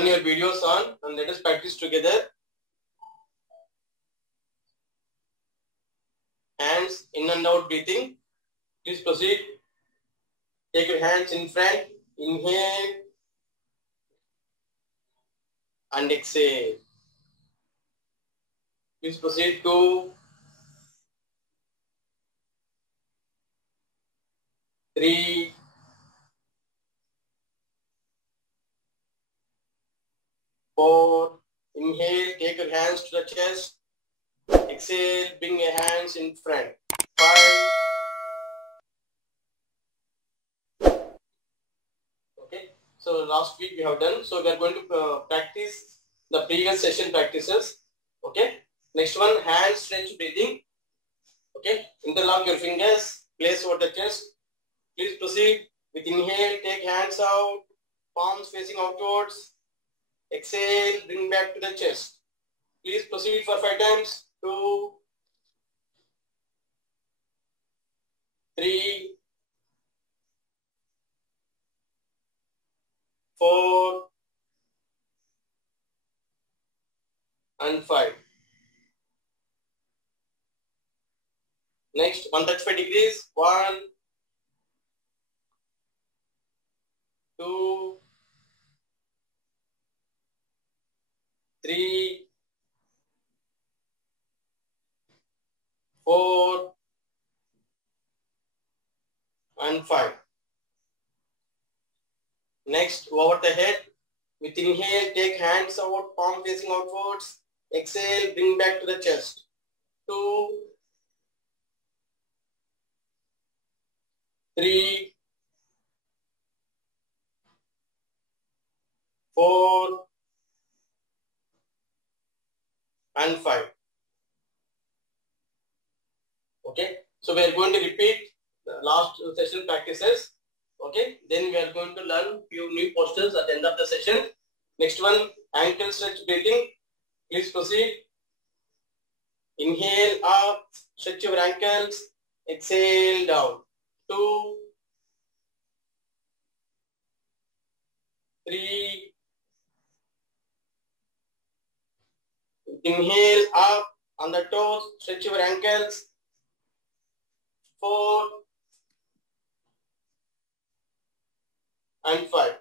turn your videos on and let us practice together. Hands in and out breathing. Please proceed. Take your hands in front. Inhale and exhale. Please proceed to 3, 4. Inhale, take your hands to the chest. Exhale, bring your hands in front. 5. Okay. So last week we have done. So we are going to practice the previous session practices. Okay. Next one, hand stretch breathing. Okay. Interlock your fingers. Place over the chest. Please proceed with inhale. Take hands out. Palms facing outwards. Exhale. Bring back to the chest. Please proceed for 5 times. 2, 3, 4, and 5. Next, 135 degrees. 1, 2, 3, 4, and 5. Next, over the head. With inhale, take hands out, palm facing outwards. Exhale, bring back to the chest. 2, 3, 4, and 5. Okay. So we are going to repeat the last session practices. Okay. Then we are going to learn few new postures at the end of the session. Next one, ankle stretch breathing. Please proceed. Inhale up, stretch your ankles. Exhale down. 2, 3. Inhale up on the toes, stretch your ankles. 4, and 5.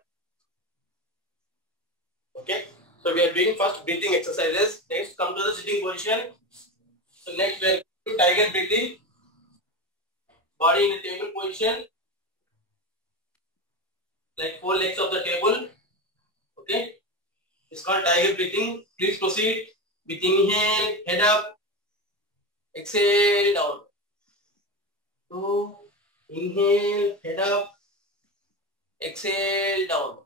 Okay. So we are doing first breathing exercises. Next, come to the sitting position. So next we are going to tiger breathing. Body in a table position, like 4 legs of the table. Okay. It's called tiger breathing. Please proceed with inhale, head up, exhale down. 2, inhale, head up, exhale down.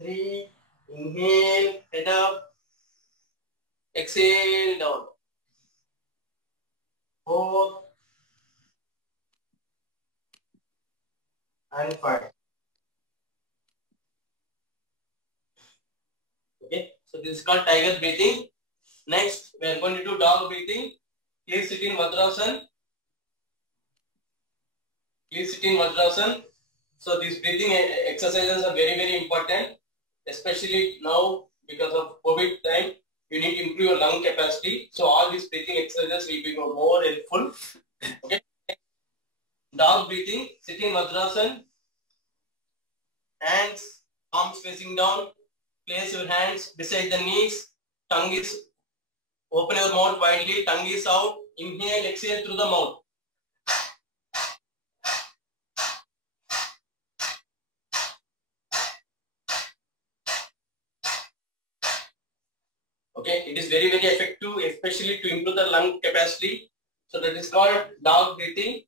3, inhale, head up, exhale down. 4, and 5. Okay, so this is called tiger breathing. Next, we are going to do dog breathing. Please sit in Vajrasana. Please sit in Vajrasana. So these breathing exercises are very, very important, especially now because of COVID time. You need to improve your lung capacity. So all these breathing exercises will be more helpful. Okay. Dog breathing, sit in Vajrasana. Hands, arms facing down. Place your hands beside the knees. Tongue is, open your mouth widely. Tongue is out. Inhale, exhale through the mouth. Okay, it is very, very effective, especially to improve the lung capacity. So that is called dog breathing.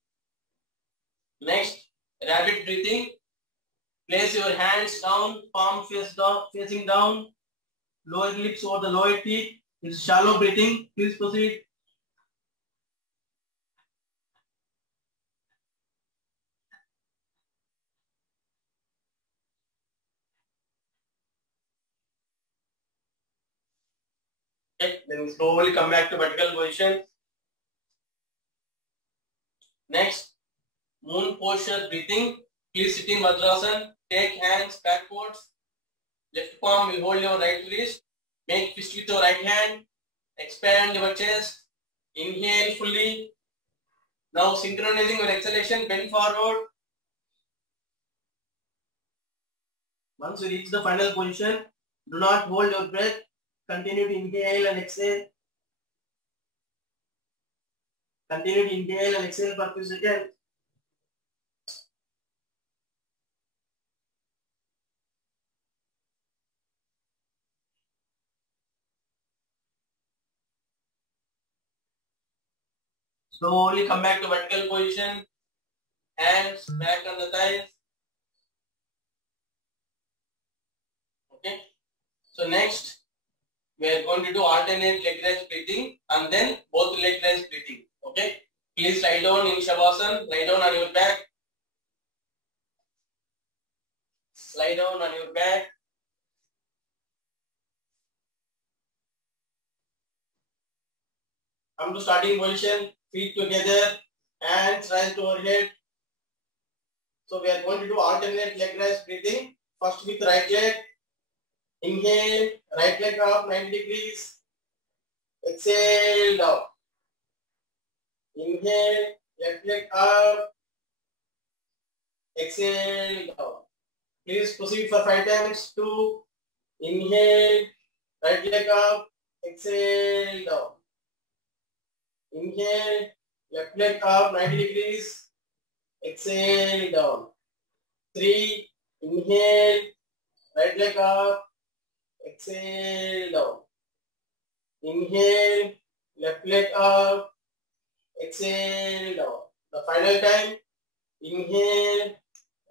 Next, rabbit breathing. Place your hands down, palm face down, facing down, lower lips over the lower teeth. It's shallow breathing. Please proceed. Okay, then slowly come back to vertical position. Next, moon posture breathing. Please sit in Vajrasana. Take hands backwards. Left palm will hold your right wrist. Make fist with your right hand. Expand your chest. Inhale fully. Now synchronizing your exhalation, bend forward. Once you reach the final position, do not hold your breath. Continue to inhale and exhale. Continue to inhale and exhale for 2 seconds. Slowly come back to vertical position. Hands back on the thighs. Okay. So next, we are going to do alternate leg raise breathing and then both leg raise breathing. Okay. Please lie down in Shavasana. Lie down on your back. Lie down on your back. Come to starting position. Feet together. Hands rise to overhead. So we are going to do alternate leg raise breathing. First with right leg. Inhale. Right leg up 90 degrees. Exhale down. Inhale. Left leg up. Exhale down. Please proceed for 5 times. 2. Inhale. Right leg up. Exhale down. Inhale. Left leg up 90 degrees. Exhale down. 3. Inhale. Right leg up. Exhale down. Inhale. Left leg up. Exhale down. The final time. Inhale.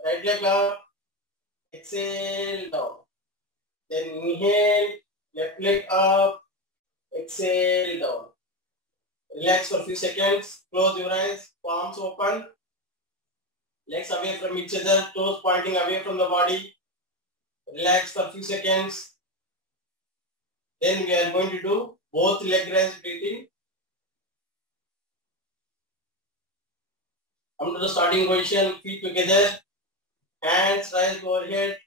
Right leg up. Exhale down. Then inhale. Left leg up. Exhale down. Relax for a few seconds. Close your eyes. Palms open. Legs away from each other. Toes pointing away from the body. Relax for a few seconds. Then we are going to do both leg raise breathing. Come to the starting position. Feet together. Hands rise overhead.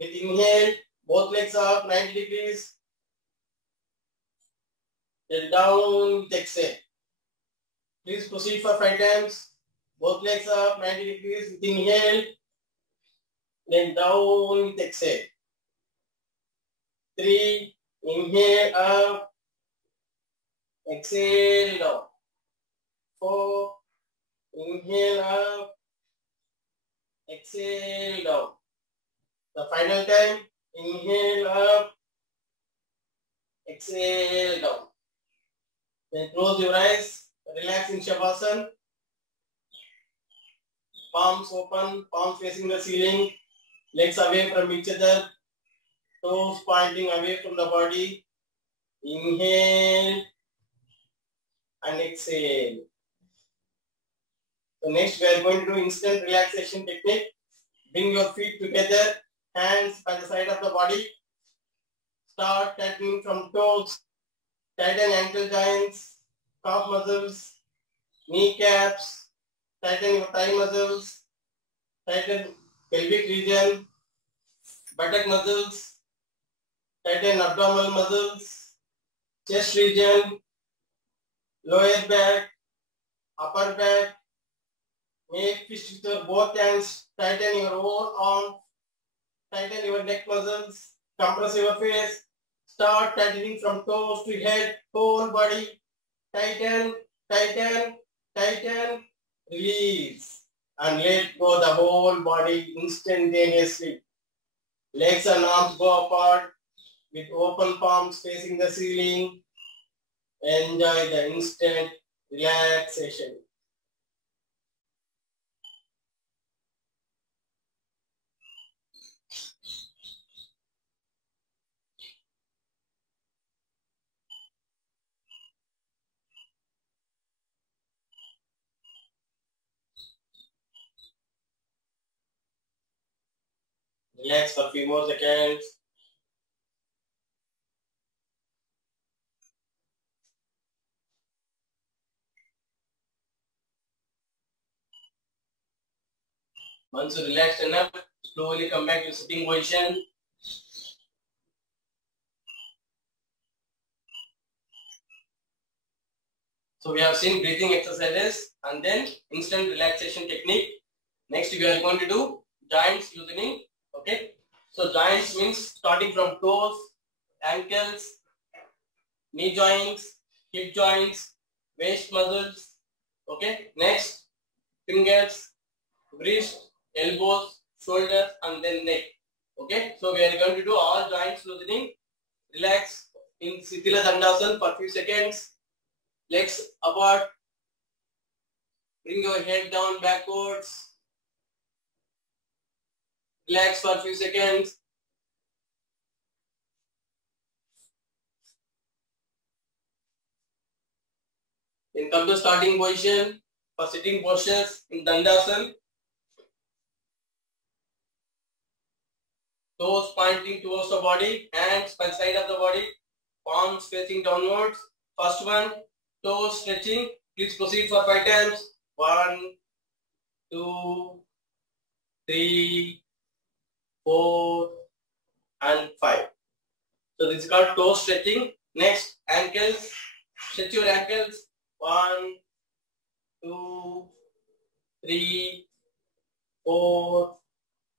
With inhale, both legs up 90 degrees. Then down with exhale. Please proceed for 5 times. Both legs up 90 degrees with inhale. Then down with exhale. 3. Inhale up. Exhale down. 4. Inhale up. Exhale down. The final time. Inhale up. Exhale down. Then close your eyes. Relax in Shavasana. Palms open. Palms facing the ceiling. Legs away from each other. Toes pointing away from the body. Inhale and exhale. So next we are going to do instant relaxation technique. Bring your feet together. Hands by the side of the body. Start tightening from toes. Tighten ankle joints, calf muscles, kneecaps. Tighten your thigh muscles. Tighten pelvic region, buttock muscles. Tighten abdominal muscles, chest region, lower back, upper back. Make fist with your both hands. Tighten your whole arm. Tighten your neck muscles. Compress your face. Start tightening from toes to head, whole body. Tighten, tighten, tighten. Release. And let go the whole body instantaneously. Legs and arms go apart with open palms facing the ceiling. Enjoy the instant relaxation. Relax for a few more seconds. Once you relax enough, slowly come back to sitting position. So we have seen breathing exercises and then instant relaxation technique. Next we are going to do joints loosening. Okay. So joints means starting from toes, ankles, knee joints, hip joints, waist muscles. Okay. Next, fingers, wrist, elbows, shoulders, and then neck. Okay. So we are going to do all joints loosening. Relax in Shitila Dandasana for few seconds. Legs apart. Bring your head down backwards. Relax for a few seconds. Then come to starting position for sitting postures in Dandasana. Toes pointing towards the body, hands by side of the body, palms facing downwards. First one, toes stretching. Please proceed for 5 times. 1, 2, 3, 4, and 5. So this is called toe stretching. Next, ankles. Stretch your ankles. 1, 2, 3, 4,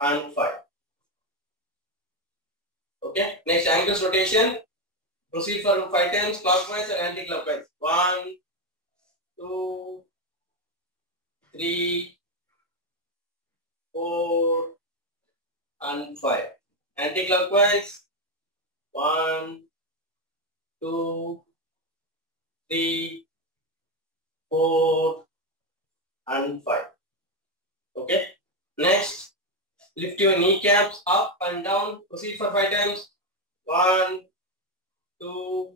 and 5. Okay. Next, ankles rotation. Proceed for 5 times clockwise and anti-clockwise. 1, 2, 3, 4, and 5. Anti-clockwise. 1, 2, 3, 4, and 5. Okay. Next, lift your kneecaps up and down. Proceed for 5 times. 1, 2,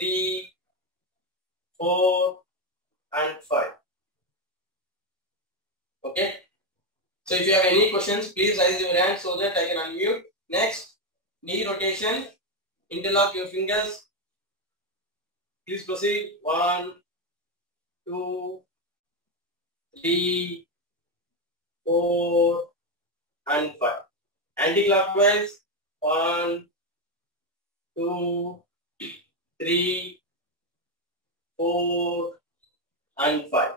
3, 4, and 5. Okay. So if you have any questions, please raise your hand so that I can unmute. Next, knee rotation. Interlock your fingers. Please proceed. 1, 2, 3, 4, and 5. Anti-clockwise. 1, 2, 3, 4, and 5.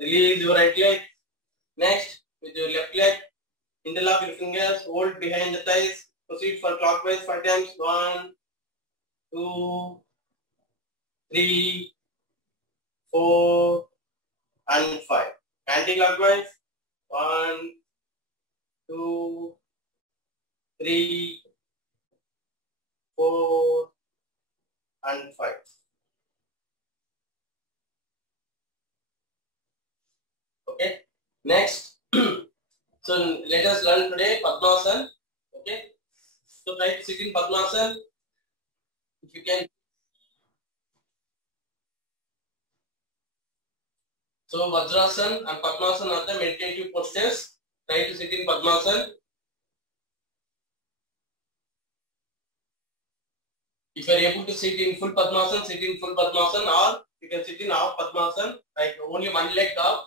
Release your right leg. Next, with your left leg, interlock your fingers, hold behind the thighs. Proceed for clockwise 5 times. 1, 2, 3, 4, and 5. Anti-clockwise. 1, 2, 3, 4, and 5. Okay. Next, so let us learn today Padmasana. Okay. So try to sit in Padmasana. If you can. So Vajrasana and Padmasana are the meditative postures. Try to sit in Padmasana. If you are able to sit in full Padmasana, sit in full Padmasana, or you can sit in half Padmasana, like only one leg up.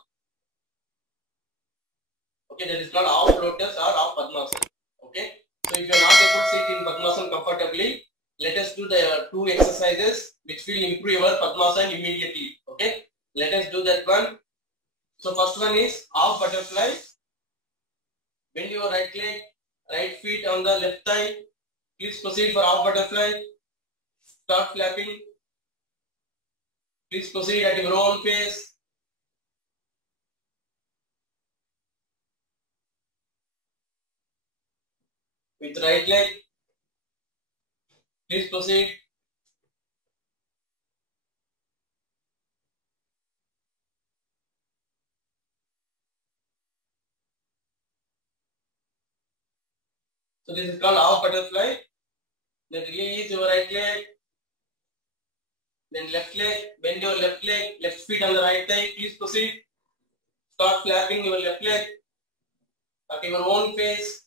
Okay, that is not half lotus or half Padmasana. Okay, so if you are not able to sit in Padmasana comfortably, let us do the 2 exercises which will improve your Padmasana immediately. Okay, let us do that one. So first one is half butterfly. Bend your right leg, right feet on the left thigh. Please proceed for half butterfly. Start flapping. Please proceed at your own pace. With right leg. Please proceed. So this is called half butterfly. Then release your right leg. Then left leg. Bend your left leg. Left feet on the right thigh. Please proceed. Start flapping your left leg at your own pace.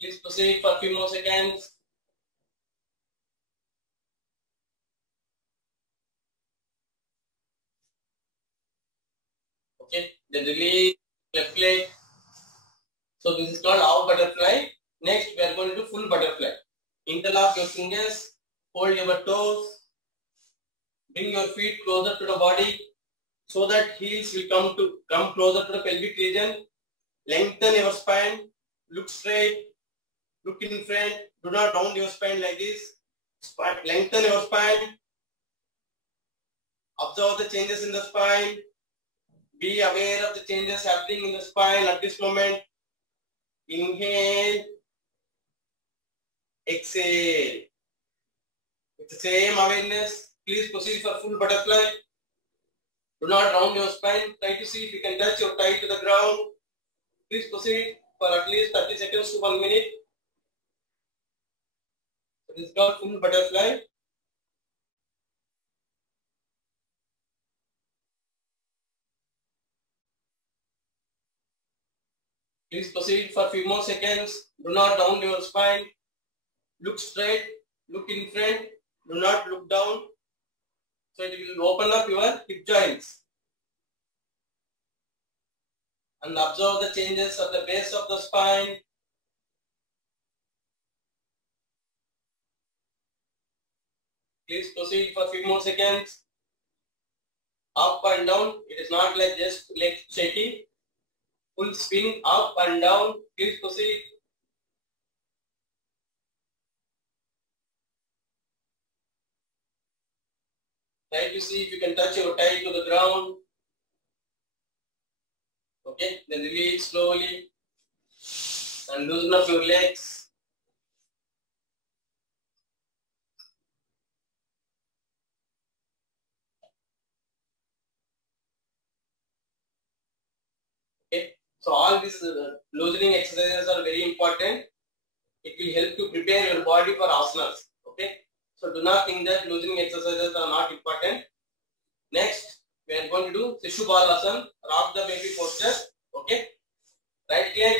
Please proceed for a few more seconds. Then release left leg. So this is called half butterfly. Next we are going to do full butterfly. Interlock your fingers, hold your toes, bring your feet closer to the body so that heels will come closer to the pelvic region. Lengthen your spine, look straight, look in front. Do not round your spine like this. Lengthen your spine. Observe the changes in the spine. Be aware of the changes happening in the spine at this moment. Inhale. Exhale. With the same awareness, please proceed for full butterfly. Do not round your spine. Try to see if you can touch your thigh to the ground. Please proceed for at least 30 seconds to 1 minute. It is called full butterfly. Please proceed for a few more seconds. Do not round your spine. Look straight. Look in front. Do not look down. So it will open up your hip joints. And observe the changes at the base of the spine. Please proceed for a few more seconds. Up and down. It is not like just leg shaking. Full spin up and down. Please proceed. Try to see if you can touch your thigh to the ground. Okay, then release slowly and loosen up your legs. Okay, so all these loosening exercises are very important. It will help to prepare your body for asanas. Okay, so do not think that loosening exercises are not important. Next, we are going to do Shishupala, rock the baby posture. Okay, right leg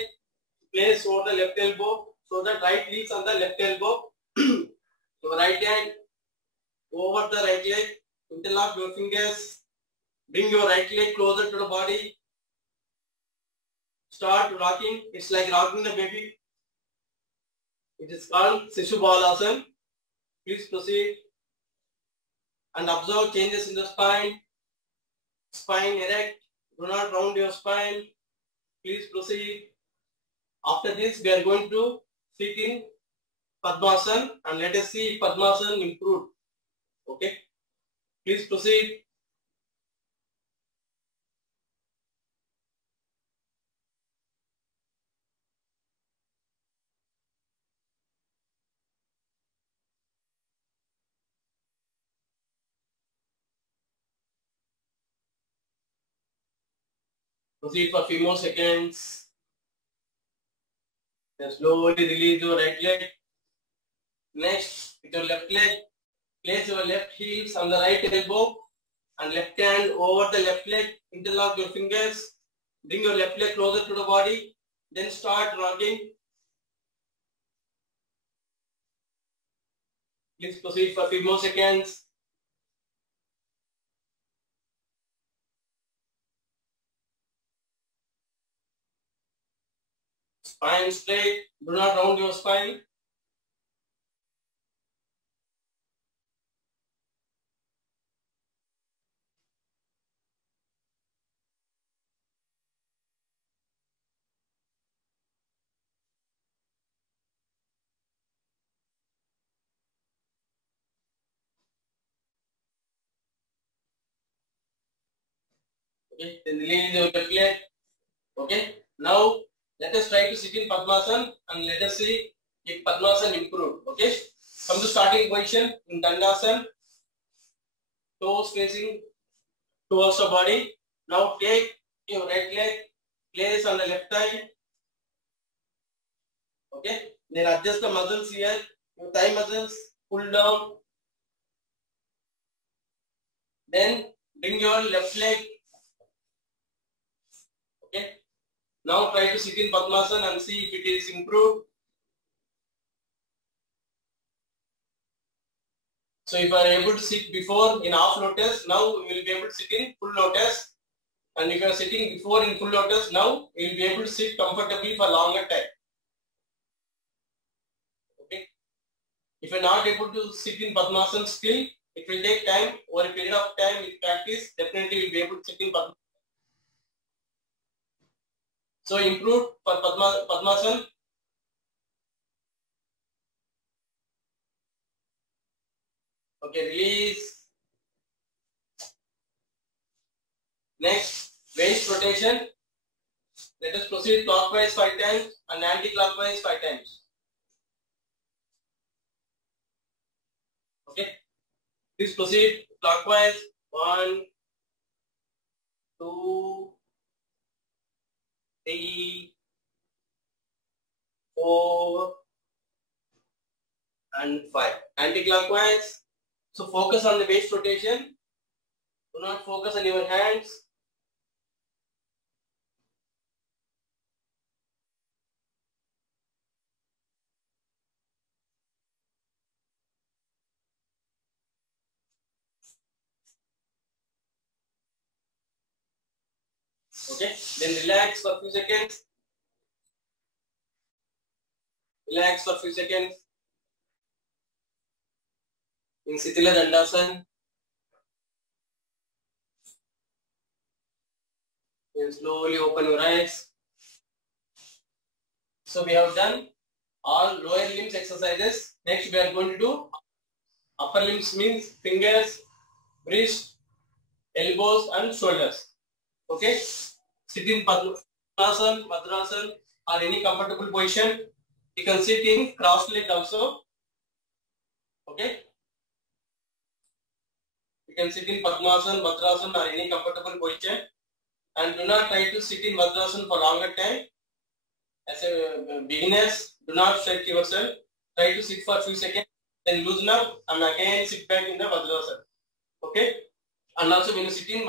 place over the left elbow, so that right legs on the left elbow. Your right hand over the right leg. Interlock your fingers. Bring your right leg closer to the body. Start rocking. It's like rocking the baby. It is called Shishupala. Please proceed and observe changes in the spine. Spine erect. Do not round your spine. Please proceed. After this, we are going to sit in Padmasana and let us see if Padmasana improved. Okay. Please proceed. Proceed for a few more seconds. Then slowly release your right leg. Next, with your left leg, place your left heels on the right elbow and left hand over the left leg. Interlock your fingers. Bring your left leg closer to the body. Then start rocking. Please proceed for a few more seconds. Spine straight. Do not round your spine. Okay, then release your left leg. Okay, now let us try to sit in Padmasana and let us see if Padmasana improved. Okay, come to starting position in Dandasana. Toes facing towards the body. Now take your right leg, place on the left thigh. Okay, then adjust the muscles here. Your thigh muscles pull down. Then bring your left leg. Okay. Now try to sit in Padmasana and see if it is improved. So if you are able to sit before in half lotus, now you will be able to sit in full lotus and if you are sitting before in full lotus, now you will be able to sit comfortably for longer time. Okay. If you are not able to sit in Padmasana still, it will take time. Over a period of time with practice, definitely you will be able to sit in Padmasana. So improve for Padmasana. Okay, release. Next, waist rotation. Let us proceed clockwise 5 times and anti-clockwise 5 times. Okay. Please proceed clockwise. 1, 2, 3, 4, and 5. Anti-clockwise. So focus on the waist rotation. Do not focus on your hands. Okay. Then relax for a few seconds. Relax for a few seconds. In Sitila Dandasana. Then slowly open your eyes. So we have done all lower limbs exercises. Next we are going to do upper limbs, means fingers, wrist, elbows and shoulders. Okay. Sit in Padmasana, Madrasana or any comfortable position. You can sit in cross-legged also. Okay. You can sit in Padmasana, Madrasana or any comfortable position. And do not try to sit in Madrasana for longer time. As a beginners, do not stretch yourself. Try to sit for a few seconds, then loosen up and again sit back in the Madrasana. Okay. And also when you sit in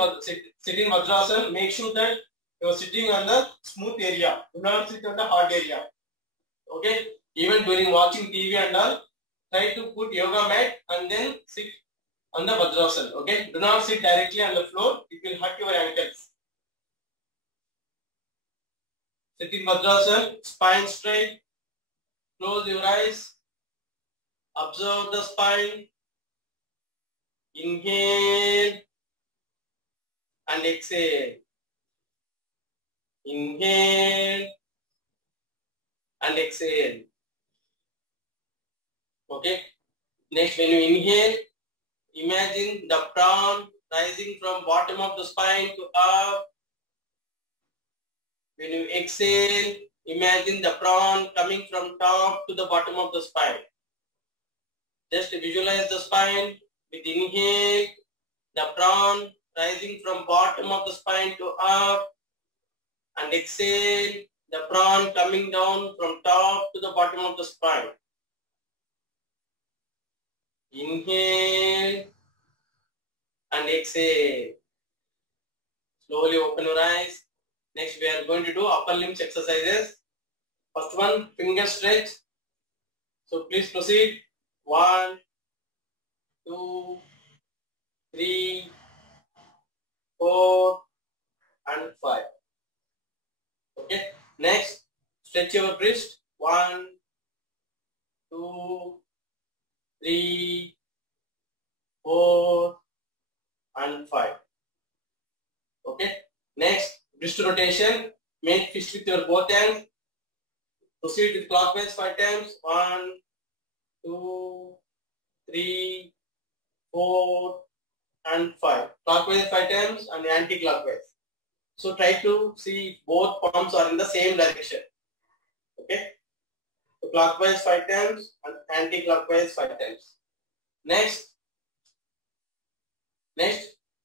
Madrasana, make sure that you are sitting on the smooth area. Do not sit on the hard area. Okay. Even during watching TV and all, try to put yoga mat and then sit on the Madrasana. Okay. Do not sit directly on the floor. It will hurt your ankles. Sit in Madrasana, spine straight. Close your eyes. Observe the spine. Inhale and exhale. Inhale and exhale. Okay. Next, when you inhale, imagine the prawn rising from bottom of the spine to up. When you exhale, imagine the prawn coming from top to the bottom of the spine. Just visualize the spine. With inhale, the prawn rising from bottom of the spine to up, and exhale, the prawn coming down from top to the bottom of the spine. Inhale and exhale. Slowly open your eyes. Next we are going to do upper limbs exercises. First one, finger stretch. So please proceed. 1, 2, 3, 4 and 5. Okay. Next, stretch your wrist. 1, 2, 3, 4 and 5. Okay. Next, wrist rotation. Make fist with your both hands. Proceed with clockwise 5 times. 1, 2, 3, 4 and 5. Clockwise 5 times and anti-clockwise. So try to see both palms are in the same direction. Okay. So clockwise 5 times and anti-clockwise 5 times. Next,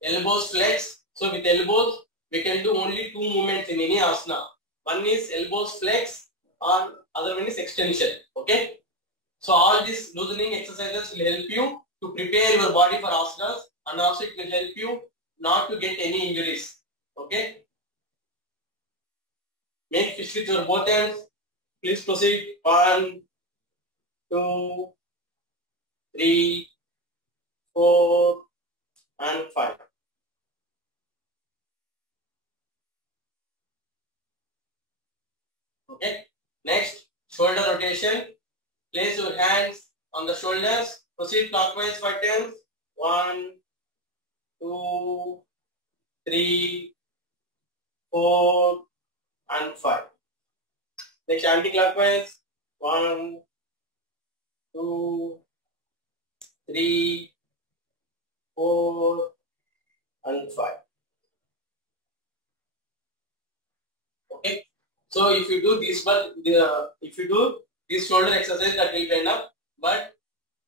elbows flex. So with elbows, we can do only 2 movements in any asana. One is elbows flex, or other one is extension. Okay. So all these loosening exercises will help you to prepare your body for asanas, and also it will help you not to get any injuries. Okay. Make fist with your both hands. Please proceed. 1, 2, 3, 4 and 5. Okay. Next, shoulder rotation. Place your hands on the shoulders. Proceed clockwise 5 times. 1, 2, 3, 4, and 5. Next, anti-clockwise. 1, 2, 3, 4, and 5. Okay. So if you do this, if you do this shoulder exercise, that will be enough. But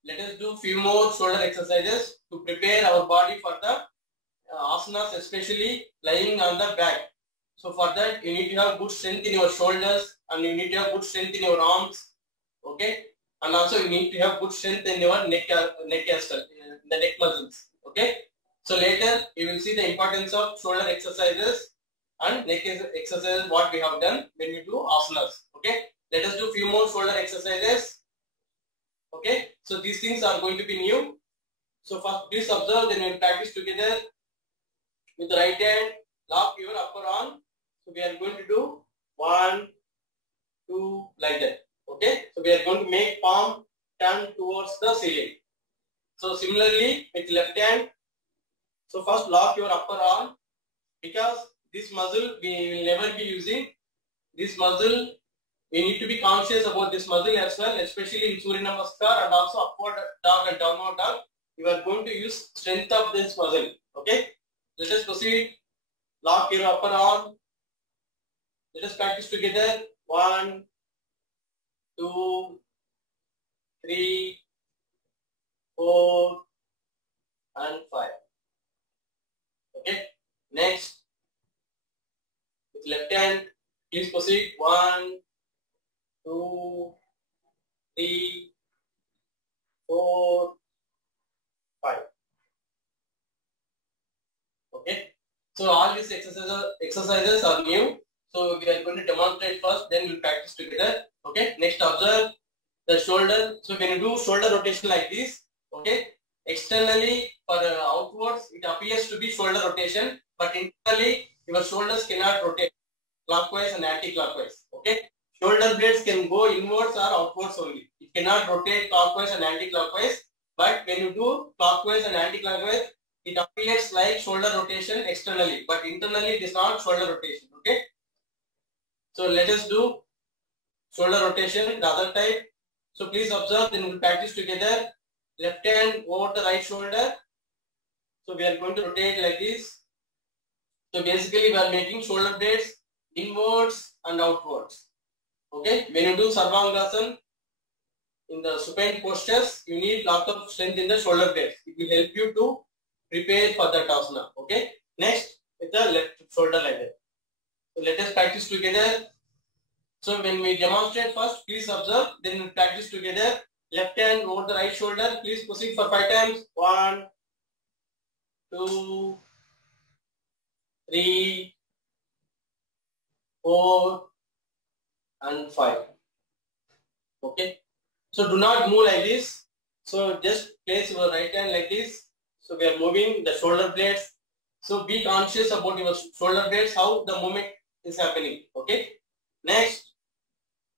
let us do few more shoulder exercises to prepare our body for the asanas, especially lying on the back. So for that, you need to have good strength in your shoulders, and you need to have good strength in your arms. Okay, and also you need to have good strength in your neck as well, the neck muscles. Okay, so later you will see the importance of shoulder exercises and neck exercises what we have done when we do asanas. Okay, let us do few more shoulder exercises. Okay, so these things are going to be new. So first, please observe. Then we will practice together. With the right hand, lock your upper arm. So we are going to do 1, 2, like that. Okay, so we are going to make palm turn towards the ceiling. So similarly with left hand. So first lock your upper arm, because this muscle we will never be using. This muscle, we need to be conscious about this muscle as well, especially in Surya Namaskar and also upward dog and downward dog. You are going to use strength of this muscle. Okay, let us proceed. Lock your upper arm. Let us practice together. 1, 2, 3, 4, and 5. Okay. Next, with left hand, please proceed. 1, 2, 3, 4, 5. Okay. So all these exercises are new. So we are going to demonstrate first, then we'll practice together. Okay. Next, observe the shoulder. So when you do shoulder rotation like this, okay, externally for outwards it appears to be shoulder rotation, but internally your shoulders cannot rotate clockwise and anti-clockwise. Okay. Shoulder blades can go inwards or outwards only. It cannot rotate clockwise and anti-clockwise. But when you do clockwise and anti-clockwise, it appears like shoulder rotation externally, but internally it is not shoulder rotation. Okay. So let us do shoulder rotation, the other type. So please observe, then we'll practice together. Left hand over the right shoulder. So we are going to rotate like this. So basically we are making shoulder blades inwards and outwards. Okay. When you do Sarvangasana in the supine postures, you need lot of strength in the shoulder blades. It will help you to prepare for that asana. Okay. Next, with the left shoulder like that. So let us practice together. So when we demonstrate first, please observe. Then we practice together. Left hand over the right shoulder. Please proceed for 5 times. 1, 2, 3, 4, and 5. Okay. So do not move like this. So just place your right hand like this. So we are moving the shoulder blades. So be conscious about your shoulder blades, how the movement is happening. Okay. Next,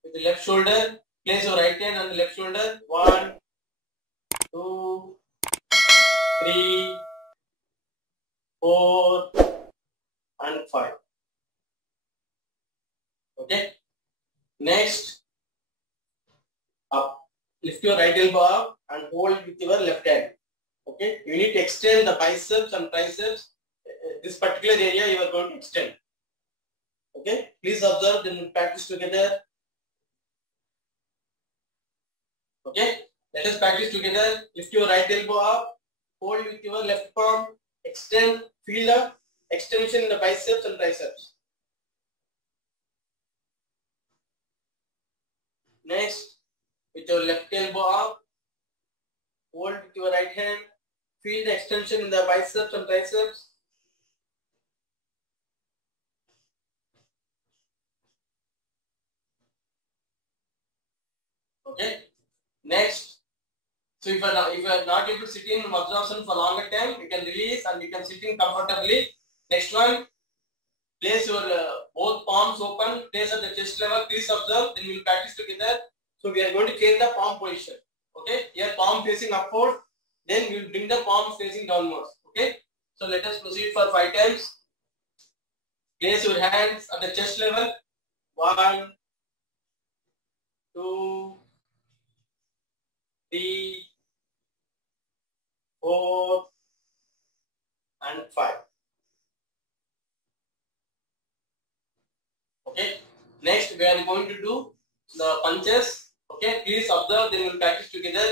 with the left shoulder, place your right hand on the left shoulder. 1, 2, 3, 4, and 5. Okay. Next, up. Lift your right elbow up and hold with your left hand. Okay. You need to extend the biceps and triceps. This particular area you are going to extend. Okay. Please observe, then we'll practice together. Okay. Let us practice together. Lift your right elbow up. Hold with your left palm. Extend. Feel the extension in the biceps and triceps. Next, with your left elbow up. Hold with your right hand. Feel the extension in the biceps and triceps. Okay. Next, so if you are not able to sit in Vajrasana for longer time, you can release and you can sit in comfortably. Next one, place your both palms open, place at the chest level. Please observe. Then we will practice together. So we are going to change the palm position. Okay. Here palm facing upward. Then we will bring the palms facing downwards. Okay. So let us proceed for 5 times. Place your hands at the chest level. 1, 2, 3, 4, and 5. Okay. Next, we are going to do the punches. Okay. Please observe. Then we will practice together.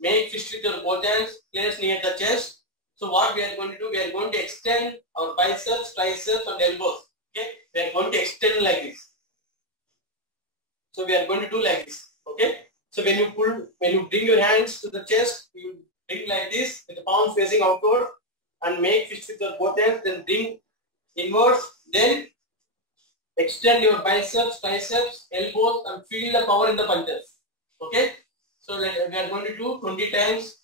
Make fist with your both hands. Place near the chest. So what we are going to do? We are going to extend our biceps, triceps, and elbows. Okay. We are going to extend like this. So we are going to do like this. Okay. So when you bring your hands to the chest, you bring like this with the palms facing outward and make fist with your both hands. Then bring inwards. Then extend your biceps, triceps, elbows, and feel the power in the punches. Okay. So we are going to do 20 times.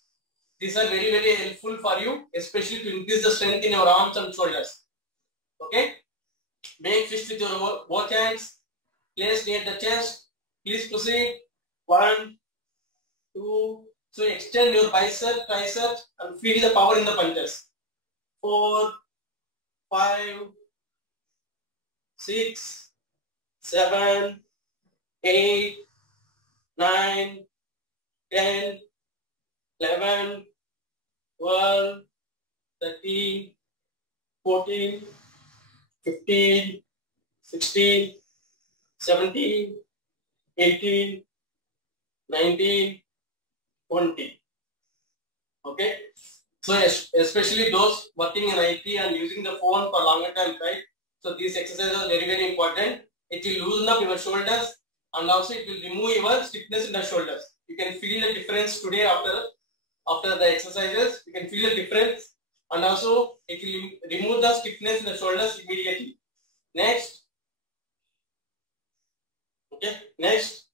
These are very, very helpful for you, especially to increase the strength in your arms and shoulders. Okay. Make fist with your both hands. Place near the chest. Please proceed. 1, 2. So extend your biceps, triceps, and feel the power in the punches. 4, 5, 6, 7, 8, 9, 10, 11, 12, 13, 14, 15, 16, 17, 18, 19, 20. Okay. So especially those working in IT and using the phone for longer time, right? So these exercises are very, very important. It will loosen up your shoulders and also it will remove your stiffness in the shoulders. You can feel the difference today after the exercises. You can feel the difference and also it will remove the stiffness in the shoulders immediately. Next. Okay. Next.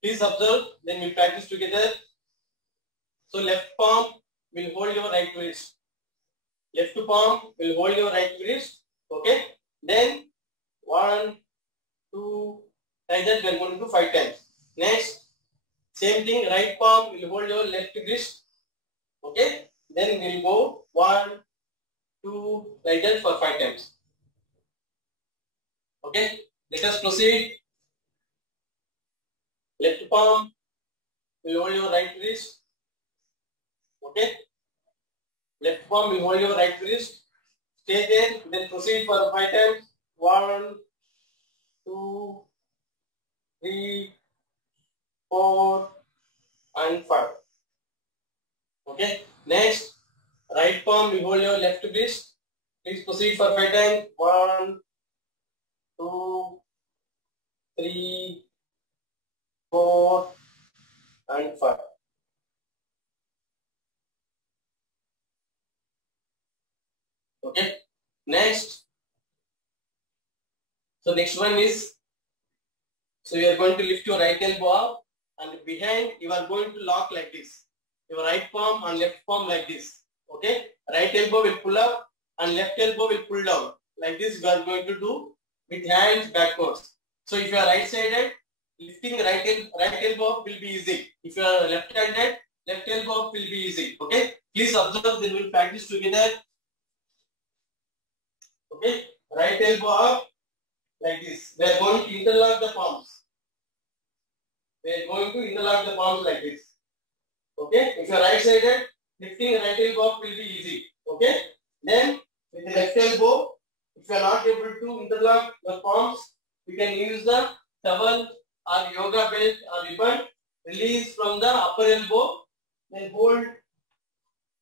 Please observe. Then we practice together. So left palm will hold your right wrist. Left palm will hold your right wrist. Okay. Then 1, 2, like that we are going to do 5 times. Next. Same thing. Right palm will hold your left wrist. Okay. Then we'll go 1, 2, like that for 5 times. Okay. Let us proceed. Left palm will hold your right wrist. Okay. Left palm will hold your right wrist. Stay there. Then proceed for 5 times. 1, 2, 3, 4, and 5. Okay. Next, right palm will hold your left wrist. Please proceed for 5 times. 1, 2, 3, 4, and 5. Okay. Next. So next one is, so you are going to lift your right elbow up and behind you are going to lock like this. Your right palm and left palm like this. Okay. Right elbow will pull up and left elbow will pull down. Like this you are going to do with hands backwards. So if you are right-sided, lifting right elbow up will be easy. If you are left-handed, left elbow up will be easy. Okay. Please observe, then we will practice together. Okay. Right elbow up like this. We are going to interlock the palms. We are going to interlock the palms like this. Okay. If you are right-sided, lifting right elbow up will be easy. Okay. Then with the left elbow, if you are not able to interlock the palms, you can use the towel or yoga belt or ribbon. Release from the upper elbow. Then hold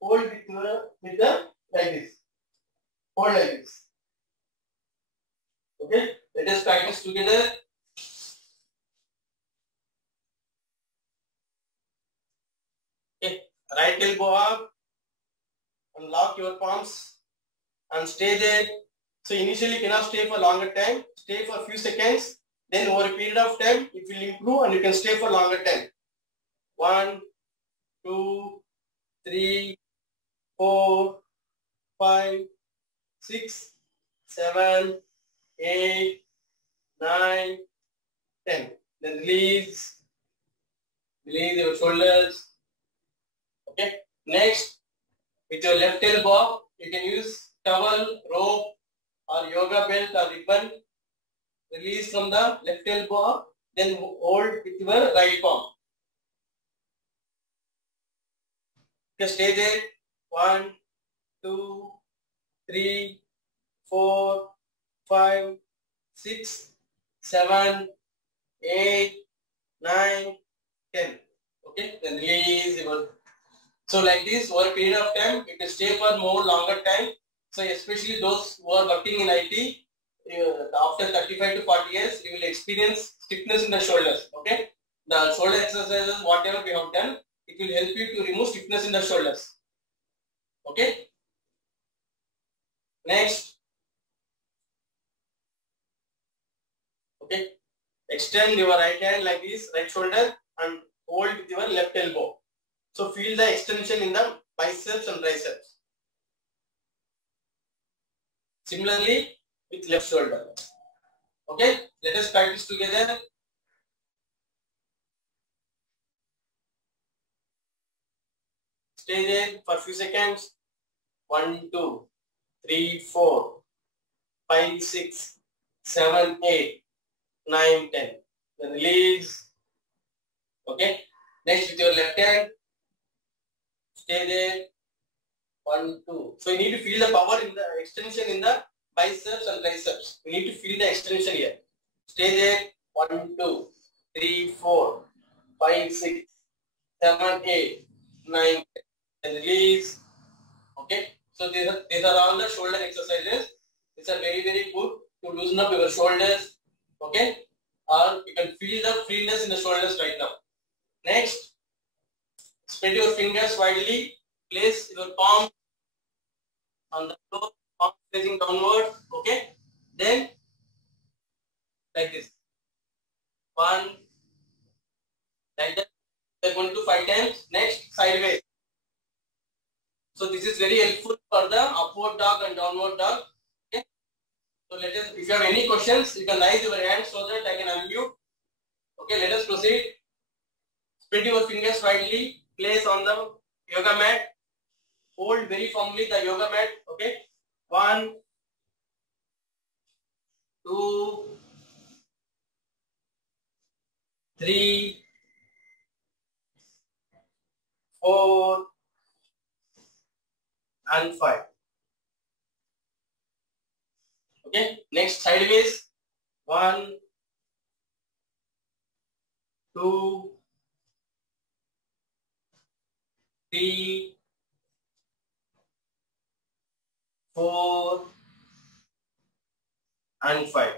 with the like this. Hold like this. Okay. Let us practice together. Okay. Right elbow up and lock your palms and stay there. So initially you cannot stay for longer time. Stay for a few seconds. Then over a period of time it will improve and you can stay for longer time. 1, 2, 3, 4, 5, 6, 7, 8, 9, 10. Then release your shoulders. Okay. Next, with your left elbow, you can use towel, rope, or yoga belt or ribbon. Release from the left elbow, then hold with your right palm. Okay, stay there. 1, 2, 3, 4, 5, 6, 7, 8, 9, 10. Okay, then release your. So like this, over a period of time, you can stay for more longer time. So especially those who are working in IT, after 35 to 40 years, you will experience stiffness in the shoulders. Okay, the shoulder exercises, whatever we have done, it will help you to remove stiffness in the shoulders. Okay. Next. Okay. Extend your right hand like this, right shoulder, and hold with your left elbow. So feel the extension in the biceps and triceps. Similarly with left shoulder. Okay. Let us practice together. Stay there for a few seconds. 1, 2, 3, 4, 5, 6, 7, 8, 9, 10. Then release. Okay. Next with your left hand. Stay there. 1, 2. So you need to feel the power in the extension in the biceps and triceps. You need to feel the extension here. Stay there. 1, 2, 3, 4, 5, 6, 7, 8, 9, 10. And release. Okay. So these are all the shoulder exercises. These are very, very good to loosen up your shoulders. Okay. Or you can feel the freeness in the shoulders right now. Next, spread your fingers widely. Place your palm on the floor, palm facing downward. Okay. Then, like this. 1, like that. We are going to do 5 times. Next, sideways. So this is very helpful for the upward dog and downward dog. Okay. So let us, if you have any questions, you can raise your hand so that I can unmute. Okay, let us proceed. Spread your fingers widely. Place on the yoga mat. Hold very firmly the yoga mat. Okay. 1, 2, 3, 4, and 5. Okay. Next, sideways. 1, 2, 3, 4, and 5.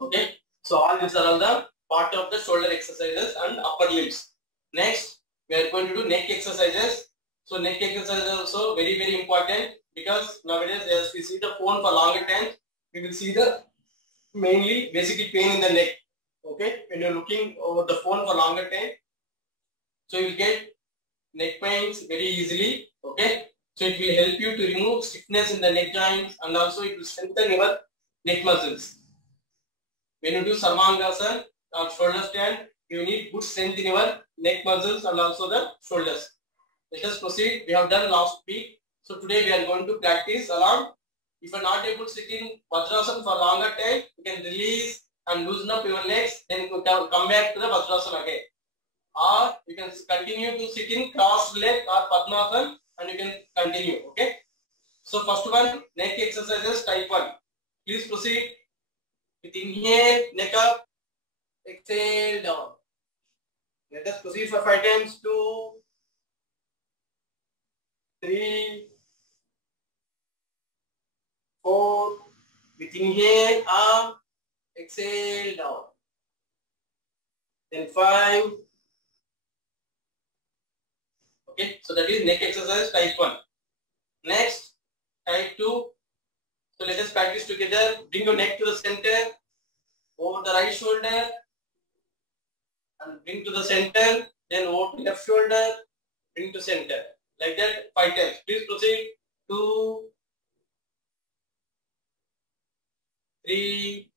Okay. So all these are all the part of the shoulder exercises and upper limbs. Next, we are going to do neck exercises. So neck exercises are also very, very important because nowadays as we see the phone for longer time, we will see the mainly basically pain in the neck. Okay, when you're looking over the phone for longer time, so you will get neck pains very easily. Okay, so it will help you to remove stiffness in the neck joints and also it will strengthen your neck muscles. When you do Sarvangasana or shoulder stand, you need good strength in your neck muscles and also the shoulders. Let us proceed. We have done last week. So today we are going to practice along. If you are not able to sit in Vajrasana for longer time, you can release and loosen up your legs. Then you can come back to the Vajrasana again. Or you can continue to sit in crossed leg or Padmasana and you can continue. Okay. So first one, neck exercises type 1. Please proceed. With inhale, neck up, exhale, down. Let us proceed for 5 times. 2, 3, 4. With inhale, up, exhale, down. Then 5. Okay, so that is neck exercise type 1. Next, type 2. So let us practice together. Bring your neck to the center, over the right shoulder, and bring to the center, then over to left shoulder, bring to center. Like that 5 times. Please proceed. 2, 3,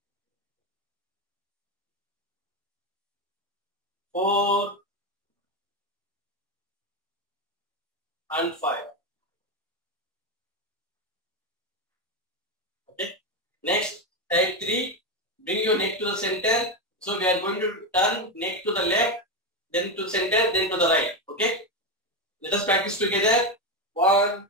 4, and 5. Okay. Next, type 3. Bring your neck to the center. So we are going to turn neck to the left, then to center, then to the right. Okay. Let us practice together. 1,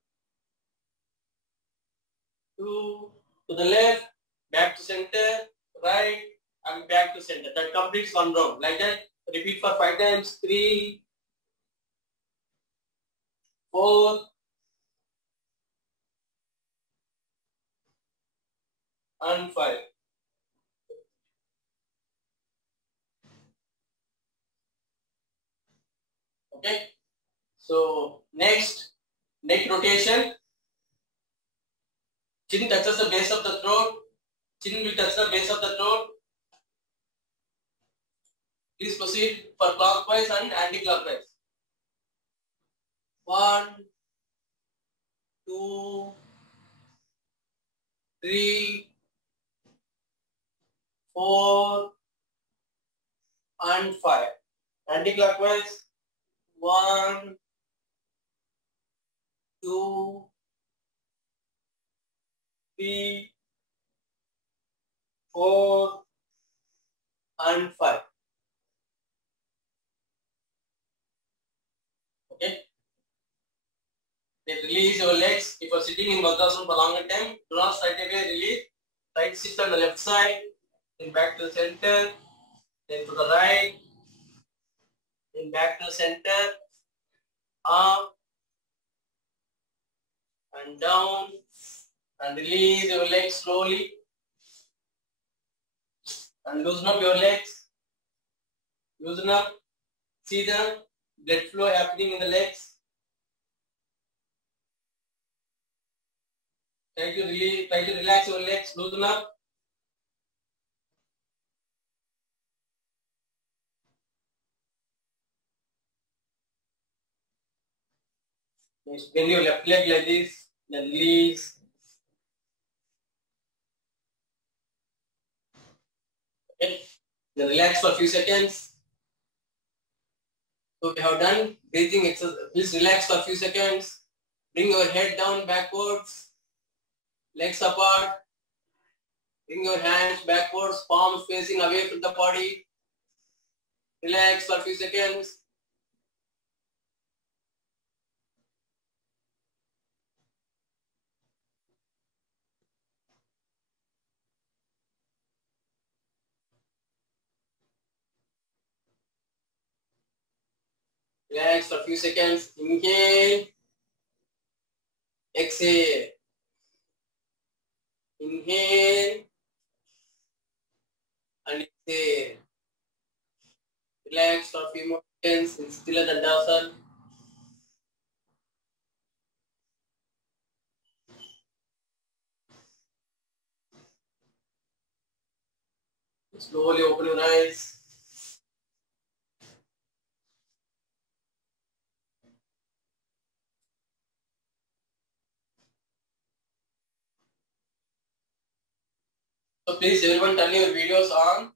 2, to the left, back to center, right, and back to center. That completes one round. Like that, repeat for 5 times. 3, 4, and 5. Okay. So next, neck rotation. Chin touches the base of the throat. Chin will touch the base of the throat. Please proceed for clockwise and anti-clockwise. 1, 2, 3, 4, and 5. Anti-clockwise. 1, 2, 3, 4, and 5. Okay. Then release your legs. If you are sitting in Vajrasana for longer time, do not straight away release. Right sit on the left side, then back to the center, then to the right, then back to the center, up and down, and release your legs slowly. And loosen up your legs. Loosen up. See the blood flow happening in the legs. Try to relax your legs. Loosen up. Next, bend your left leg like this. Then release. Okay. Then relax for a few seconds. So we have done breathing exercise. Please relax for a few seconds. Bring your head down backwards. Legs apart. Bring your hands backwards. Palms facing away from the body. Relax for a few seconds. Relax for a few seconds. Inhale. Exhale. Inhale. And exhale. Relax for a few more seconds in Stila Dandasana. Slowly open your eyes. So please everyone turn your videos on.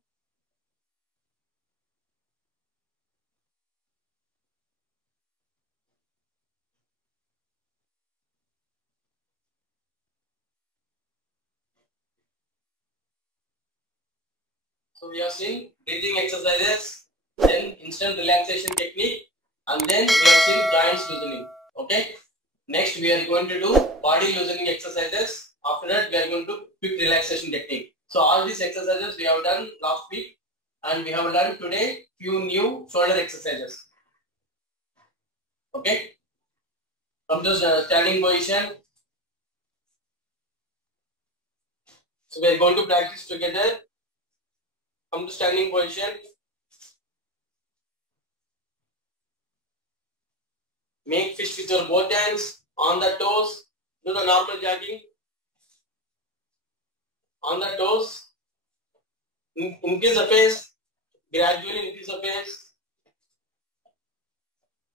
So we have seen breathing exercises, then instant relaxation technique, and then we have seen joints loosening. Okay. Next we are going to do body loosening exercises. After that we are going to quick relaxation technique. So all these exercises we have done last week, and we have learned today few new shoulder exercises. Okay. From the standing position. So we are going to practice together. Come to standing position. Make fist with your both hands on the toes. Do the normal jogging. On the toes. Increase the pace. Gradually increase the pace.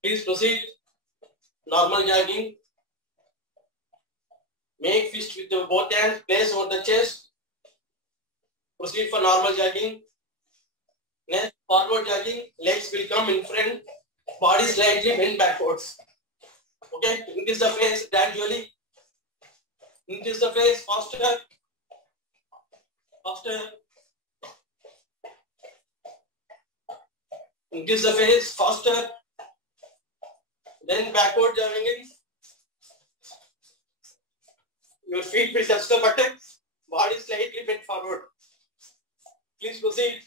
Please proceed. Normal jogging. Make fist with your both hands. Place over the chest. Proceed for normal jogging. Next, forward jogging. Legs will come in front. Body slightly bend backwards. Okay, increase the pace gradually. Increase the pace faster. Faster. Increase the pace faster. Then backward jogging. Your feet will touch the buttocks. Body slightly bent forward. Please proceed.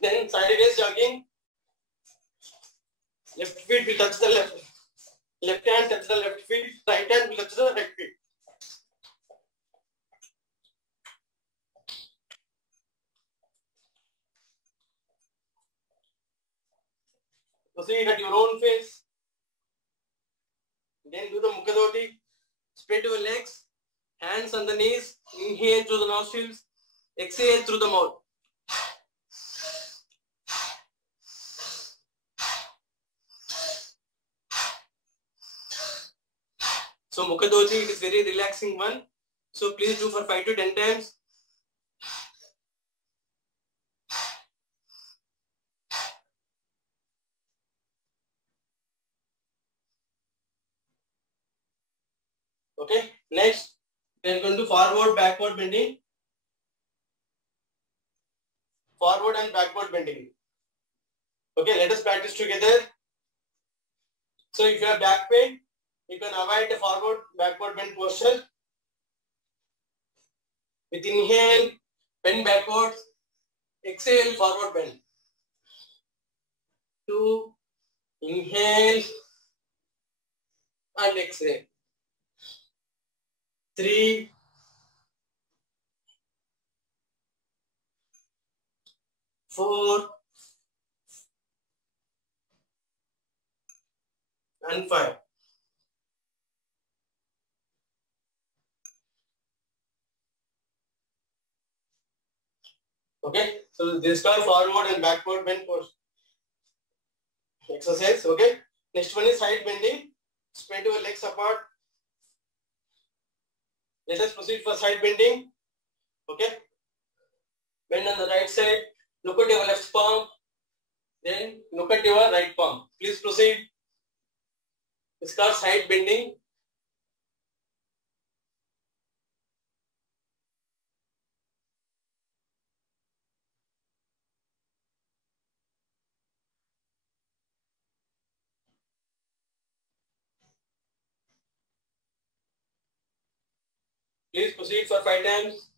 Then sideways jogging. Left feet will touch the left. Left hand touch the left feet. Right hand will touch the right feet. Proceed at your own pace. Then do the Mukha. Spread your legs. Hands on the knees. Inhale through the nostrils. Exhale through the mouth. So Mukha Doti, it is very relaxing one. So please do for 5 to 10 times. Okay. Next, we are going to forward, backward bending. Forward and backward bending. Okay, let us practice together. So if you have back pain, you can avoid the forward, backward bend posture. With inhale, bend backwards. Exhale, forward bend. 2, inhale and exhale. 3, 4 and 5. Okay, so this is called forward and backward bend exercise. Okay, next one is side bending. Spread your legs apart. Let us proceed for side bending. Okay, bend on the right side. Look at your left palm. Then look at your right palm. Please proceed. It's called side bending. Please proceed for 5 times.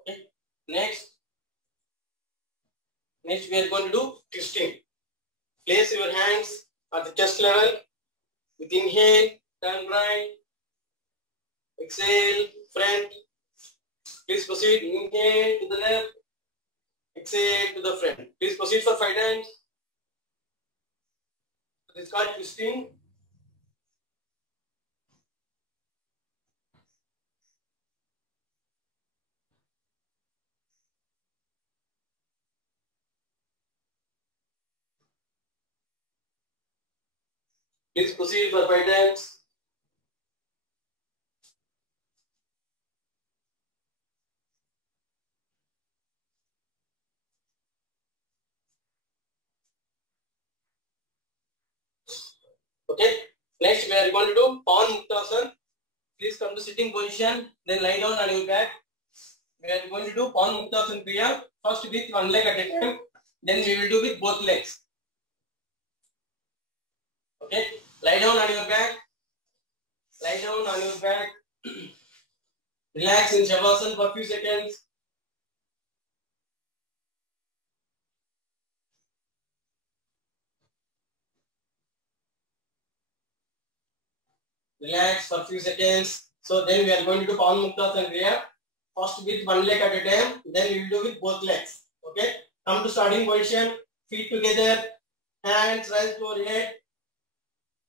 Okay. Next we are going to do twisting. Place your hands at the chest level. With inhale, turn right. Exhale, front. Please proceed. Inhale to the left. Exhale to the front. Please proceed for 5 times. This is called twisting. Please proceed for 5 times. Okay. Next we are going to do Pawan Muktasana. Please come to sitting position. Then lie down on your back. We are going to do Pawan Muktasana Kriya. First with one leg at a time. Then we will do with both legs. Okay. Lie down on your back. Lie down on your back. Relax in Shavasana for a few seconds. Relax for a few seconds. So then we are going to do Pawan Muktasana Kriya. First with one leg at a time. Then we will do with both legs. Okay. Come to starting position. Feet together. Hands rise to our head.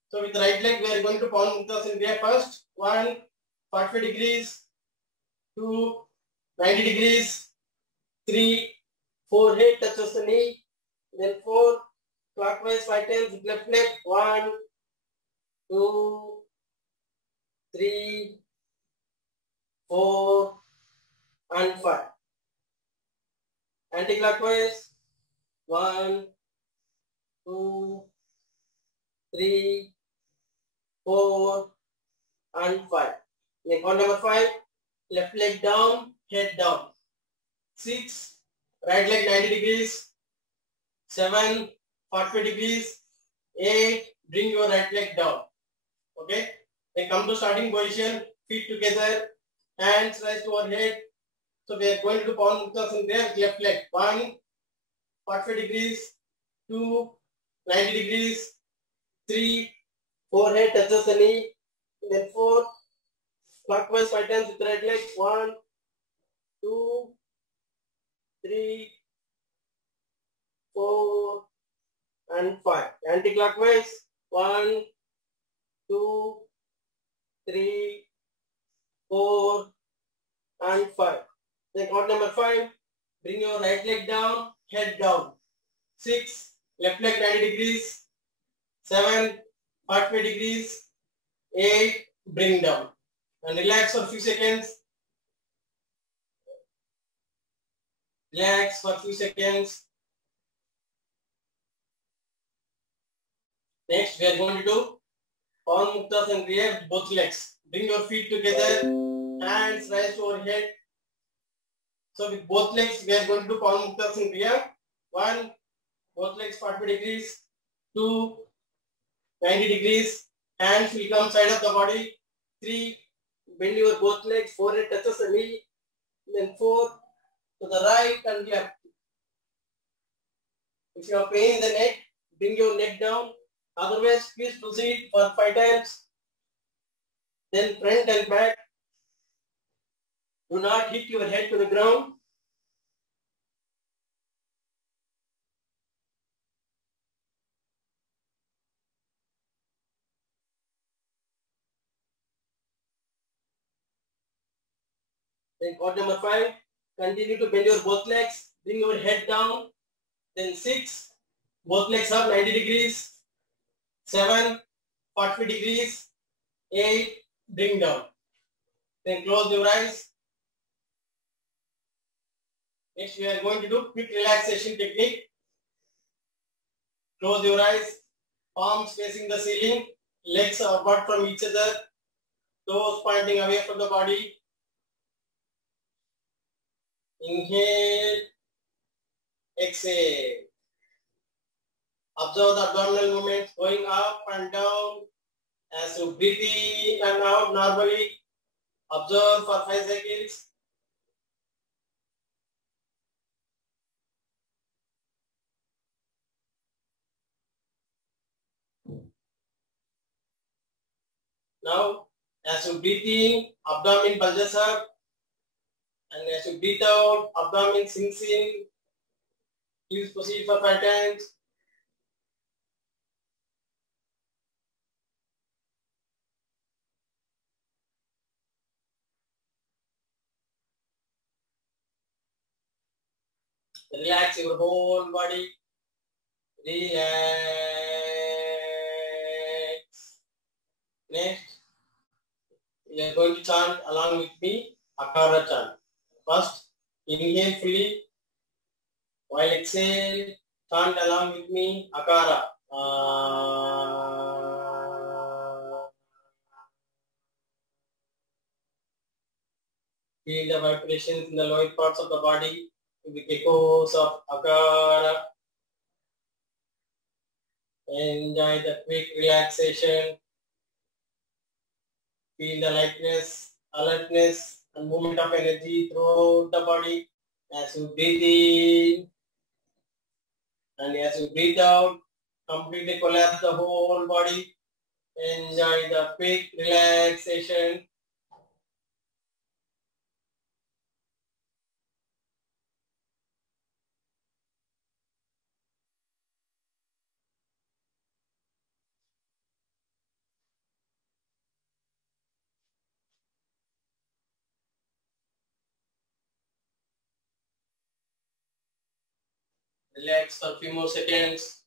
So with the right leg, we are going to Pawan Muktasana Kriya first. 1, 45 degrees. 2, 90 degrees. 3, forehead touches the knee. Then 4, clockwise 5 times with left leg. 1, 2, 3, 4, and 5. Anti-clockwise. 1, 2, 3, 4, and 5. Then count number 5. Left leg down, head down. 6, right leg 90 degrees. 7, 45 degrees. 8, bring your right leg down. Okay. Then come to starting position. Feet together. Hands rise to our head. So we are going to do Pawan Muktasana Kriya with left leg. 1, 45 degrees. 2, 90 degrees. 3, forehead touches the knee. Then 4, clockwise 5 times with right leg. 1, 2, 3, 4, and 5. Anti-clockwise. 1, 2, 3, 4, and 5. Then count number 5. Bring your right leg down, head down. 6, left leg 90 degrees. 7, 45 degrees. 8, bring down. And relax for a few seconds. Relax for a few seconds. Next, we are going to do Pawan Muktasana Kriya with both legs. Bring your feet together, hands rise to our head. So with both legs, we are going to do Pawan Muktasana Kriya. 1, both legs 45 degrees. 2, 90 degrees. Hands will come side of the body. 3, bend your both legs. Forehead touches the knee. Then 4, to the right and left. If you have pain in the neck, bring your neck down. Otherwise, please proceed for 5 times. Then front and back. Do not hit your head to the ground. Then count number 5. Continue to bend your both legs. Bring your head down. Then 6. Both legs up 90 degrees. 7, 45 degrees. 8, bring down. Then close your eyes. Next, we are going to do quick relaxation technique. Close your eyes. Palms facing the ceiling. Legs are apart from each other. Toes pointing away from the body. Inhale. Exhale. Observe the abdominal movements going up and down. As you breathe in and out normally, observe for 5 seconds. Now, as you breathe in, abdomen bulges up. And as you breathe out, abdomen sinks in. Please proceed for 5 times. Relax your whole body. Relax. Next, you are going to chant along with me, Akara chant. First, inhale fully. While exhale, chant along with me, Akara. Feel the vibrations in the lower parts of the body with echoes of Akara. Enjoy the quick relaxation. Feel the lightness, alertness, and movement of energy throughout the body as you breathe in and as you breathe out. Completely collapse the whole body. Enjoy the quick relaxation. Relax for a few more seconds.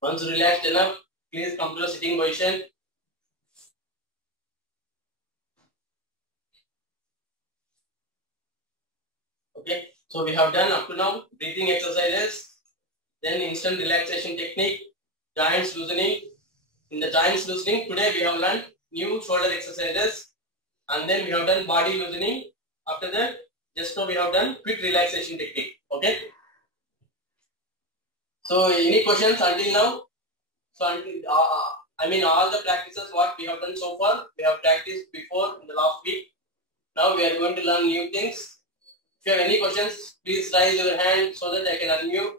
Once relaxed enough, please come to the sitting position. Okay, so we have done up to now breathing exercises, then instant relaxation technique, joints loosening. In the joints loosening, today we have learned new shoulder exercises, and then we have done body loosening. After that, just now we have done quick relaxation technique. Okay. So any questions until now? So until I mean all the practices what we have done so far, we have practiced before in the last week. Now we are going to learn new things. If you have any questions, please raise your hand so that I can unmute.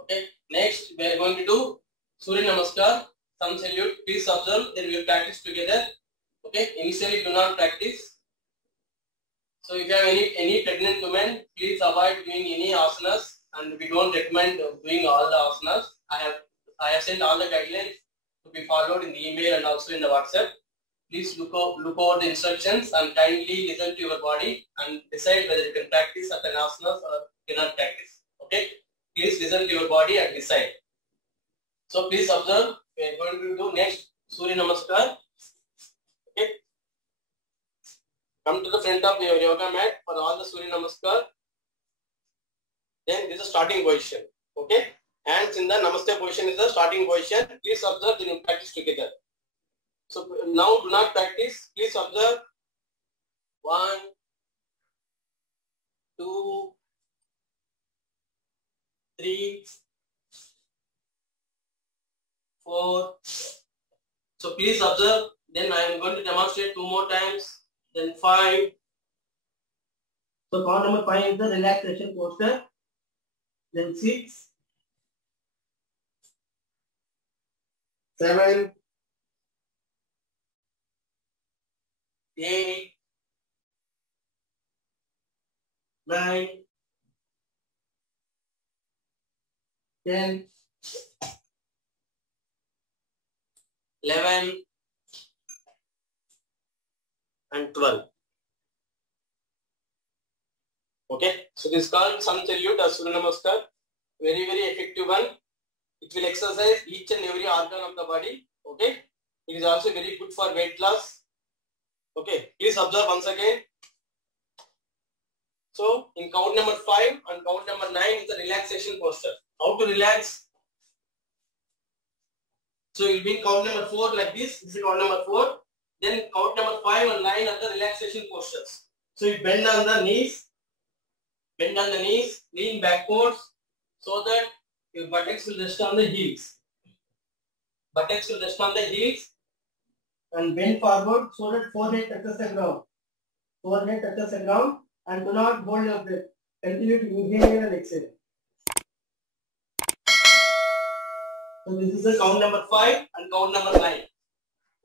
Okay. Next, we are going to do Surya Namaskar, sun salute. Please observe. Then we will practice together. Okay. Initially, do not practice. So if you have any pregnant women, please avoid doing any asanas, and we don't recommend doing all the asanas. I have sent all the guidelines to be followed in the email and also in the WhatsApp. Please look over the instructions and kindly listen to your body and decide whether you can practice certain asanas or cannot practice. Okay. Please listen to your body and decide. So please observe. We are going to do next Surya Namaskar. Okay. Come to the front of your yoga mat for all the Surya Namaskar. Then this is the starting position. Okay. Hands in the Namaste position is the starting position. Please observe, then you practice together. So now do not practice. Please observe. 1, 2, 3, 4. So please observe. Then I am going to demonstrate 2 more times. Then 5. So count number 5 is the relaxation posture. Then 6, 7, 8, 9, 10, 11, and 12. Okay, so this is called sun salute or Surya Namaskar. Very, very effective one. It will exercise each and every organ of the body. Okay, it is also very good for weight loss. Okay, please observe once again. So in count number 5 and count number 9 is the relaxation posture. How to relax? So it will be count number 4 like this. This is count number 4. Then count number 5 and 9 are the relaxation postures. So you bend on the knees, lean backwards so that your buttocks will rest on the heels. Buttocks will rest on the heels and bend forward so that forehead touches the ground. Forehead touches the ground and do not hold your breath. Continue to inhale and exhale. So this is the count number 5 and count number 9.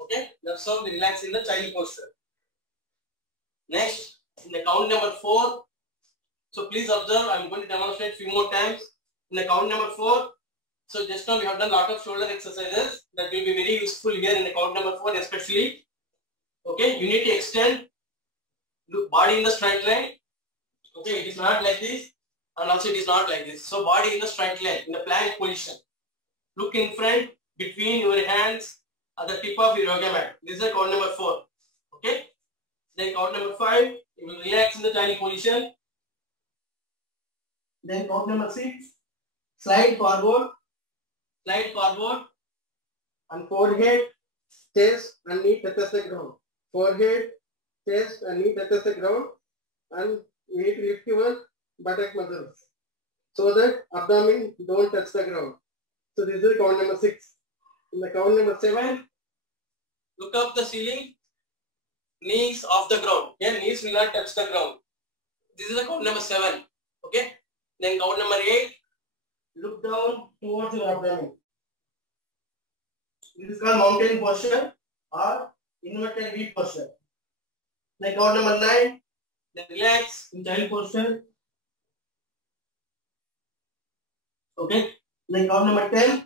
Okay, that's how we relax in the child posture. Next, in the count number 4. So please observe, I am going to demonstrate few more times. In the count number 4, so just now we have done a lot of shoulder exercises that will be very useful here in the count number 4 especially. Okay, you need to extend body in the straight line. Okay, it is not like this and also it is not like this. So body in the straight line, in the plank position. Look in front between your hands at the tip of your yoga mat. This is the count number 4. Okay, then count number 5, you will relax in the tiny position. Then count number 6, slide forward, and forehead, chest and knee touches the ground. Forehead, chest and knee touches the ground, and you need to lift your buttock muscles so that abdomen don't touch the ground. So this is count number 6. In the count number 7, look up the ceiling, knees off the ground. Here knees will not touch the ground. This is the count number 7. Okay. Then count number 8, look down towards your abdomen. This is called mountain posture or inverted V posture. Then count number 9, Then relax in child posture. Okay. Then count number 10.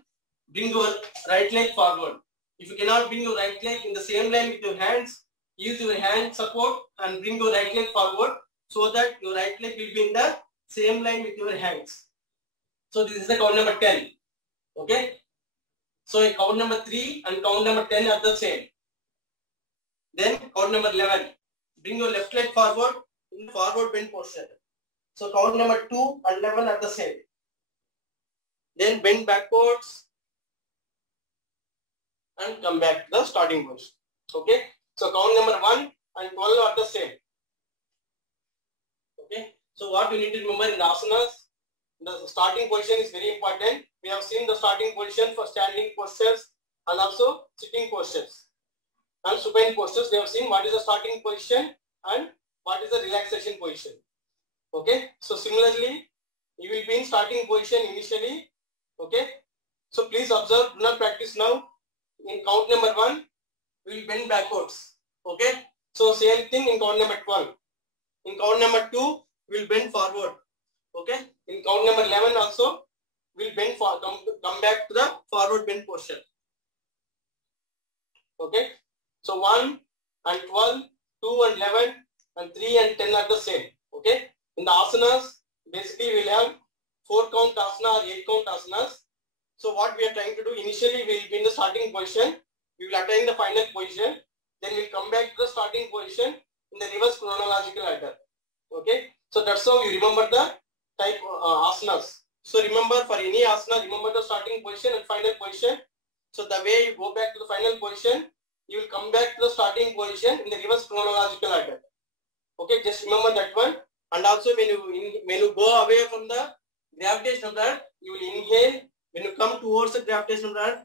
Bring your right leg forward. If you cannot bring your right leg in the same line with your hands, use your hand support and bring your right leg forward so that your right leg will be in the same line with your hands. So this is the count number 10. Okay. So count number 3 and count number 10 are the same. Then count number 11. Bring your left leg forward in forward bend posture. So count number 2 and 11 are the same. Then bend backwards and come back to the starting position. Okay. So count number 1 and 12 are the same. Okay. So what you need to remember in the asanas, the starting position is very important. We have seen the starting position for standing postures and also sitting postures and supine postures. We have seen what is the starting position and what is the relaxation position. Okay. So similarly, you will be in starting position initially. Okay. So please observe, do not practice now. In count number 1, we will bend backwards. Okay. So same thing in count number 12. In count number 2, we will bend forward. Okay. In count number 11 also, we will bend for come back to the forward bend posture. Okay. So 1 and 12, 2 and 11, and 3 and 10 are the same. Okay. In the asanas, basically we will have 4 count asana or 8 count asanas. So what we are trying to do, initially we will be in the starting position. We will attain the final position. Then we will come back to the starting position in the reverse chronological order. Okay. So that's how you remember the type asanas. So remember, for any asana, remember the starting position and final position. So the way you go back to the final position, you will come back to the starting position in the reverse chronological order. Okay, just remember that one. And also when you go away from the gravitational earth, you will inhale. When you come towards the gravitational earth,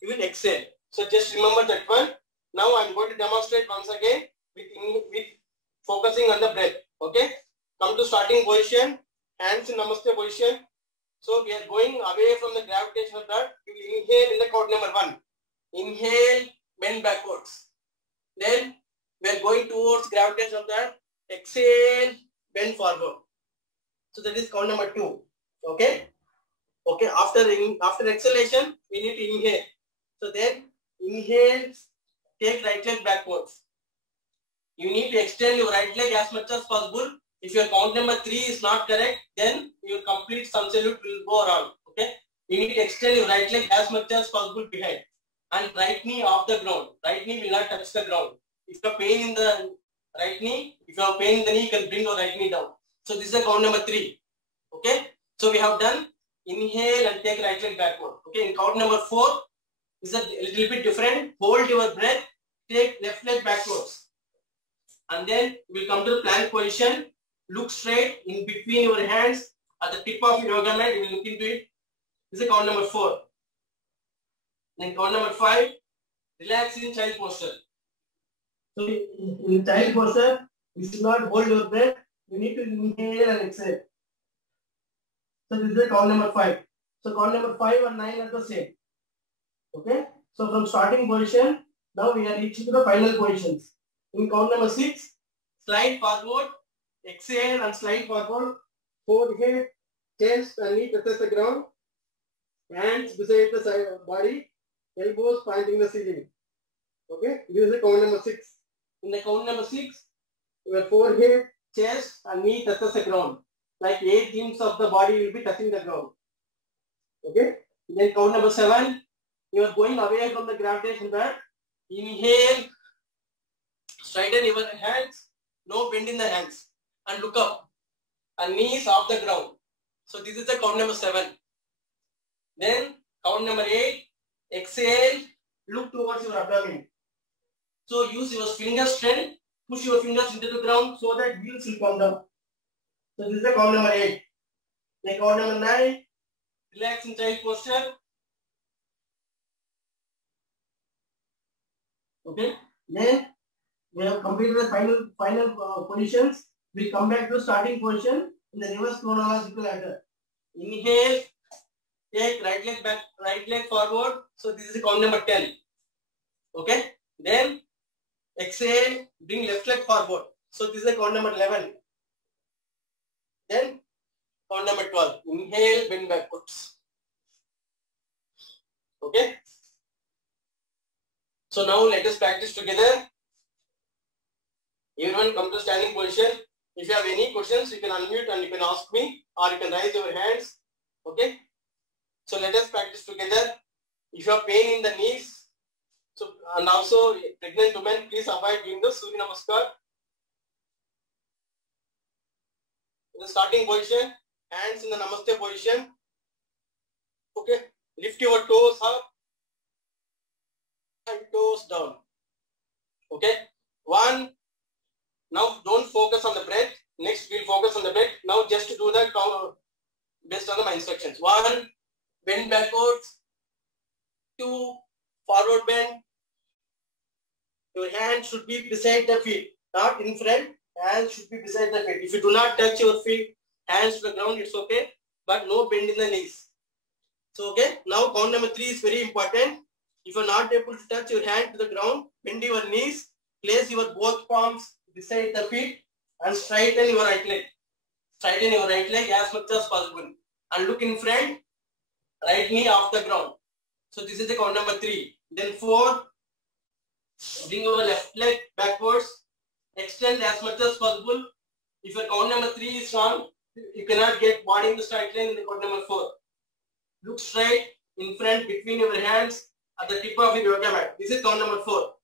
you will exhale. So just remember that one. Now I am going to demonstrate once again with focusing on the breath. Okay, come to starting position, hands in Namaste position. So we are going away from the gravitational earth. You will inhale in the count number 1. Inhale, bend backwards. Then we are going towards gravitational earth. Exhale, bend forward. So that is count number 2. Okay. Okay. After exhalation, we need to inhale. So then inhale, take right leg backwards. You need to extend your right leg as much as possible. If your count number 3 is not correct, then your complete sum salute will go wrong. Okay. You need to extend your right leg as much as possible behind. And right knee off the ground. Right knee will not touch the ground. If you have pain in the right knee, if you have pain in the knee, you can bring your right knee down. So this is the count number 3. Okay. So we have done inhale and take right leg backward. Okay. In count number 4, is a little bit different. Hold your breath. Take left leg backwards. And then we will come to the plank position. Look straight in between your hands at the tip of your yoga mat. You will look into it. This is count number 4. Then count number 5. Relax in child posture. So in child posture, you should not hold your breath. You need to inhale and exhale. So this is count number 5. So count number 5 and 9 are the same. Okay. So from starting position, now we are reaching to the final positions. In count number 6, slide forward, exhale and slide forward, forehead, chest and knee touches the ground, hands beside the side of body, elbows pointing the ceiling. Okay, this is the count number 6. In the count number 6, your forehead, chest and knee touches the ground. Like 8 limbs of the body will be touching the ground. Okay, then count number 7, you are going away from the gravitation belt. Inhale. Straighten your hands, no bend in the hands, and look up, and knees off the ground. So this is the count number 7. Then count number 8, exhale, look towards your abdomen. So use your finger strength, push your fingers into the ground so that heels will come down. So this is the count number 8. Then count number 9, relax in child posture. Okay, then we have completed the final positions. We come back to the starting position in the reverse chronological order. Inhale, take right leg back, right leg forward. So this is the count number 10. Okay. Then exhale, bring left leg forward. So this is the count number 11. Then count number 12. Inhale, bend backwards. Okay. So now let us practice together. Everyone come to standing position. If you have any questions, you can unmute and you can ask me, or you can raise your hands. Okay. So let us practice together. If you have pain in the knees, so and also pregnant women, please avoid doing the Surya Namaskar. In the starting position, hands in the Namaste position. Okay. Lift your toes up and toes down. Okay. One. Now don't focus on the breath. Next we'll focus on the breath. Now just do the count based on my instructions. 1. Bend backwards. 2. Forward bend. Your hand should be beside the feet, not in front. Hands should be beside the feet. If you do not touch your feet, hands to the ground, it's okay. But no bend in the knees. So okay. Now count number 3 is very important. If you are not able to touch your hand to the ground, bend your knees. Place your both palms beside the feet and straighten your right leg. Straighten your right leg as much as possible. And look in front, right knee off the ground. So this is the count number 3. Then 4, bring your left leg backwards. Extend as much as possible. If your count number 3 is wrong, you cannot get body in the straight line in the count number 4. Look straight in front between your hands at the tip of your yoga mat. This is count number 4.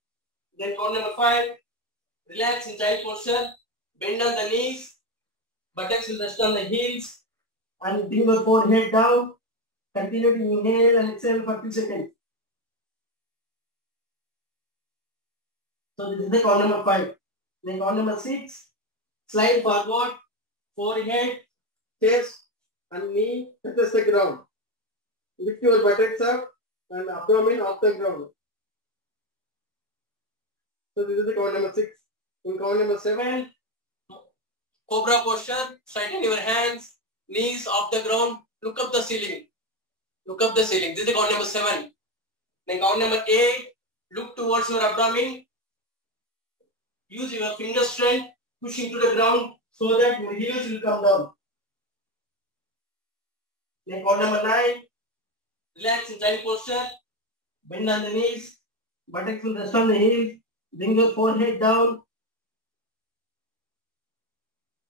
Then count number 5. Relax in child posture. Bend on the knees. Buttocks will rest on the heels. And bring your forehead down. Continue to inhale and exhale for 2 seconds. So this is the count number 5. Then count number 6. Slide forward. Forehead, chest and knee touches the ground. Lift your buttocks up and abdomen off the ground. So this is the count number 6. In count number 7, cobra posture. Straighten your hands, knees off the ground. Look up the ceiling. Look up the ceiling. This is the count number 7. Then count number 8. Look towards your abdomen. Use your finger strength. Push into the ground so that your heels will come down. Then count number 9. Relax in child posture. Bend on the knees. Buttocks will rest on the heels. Bring your forehead down.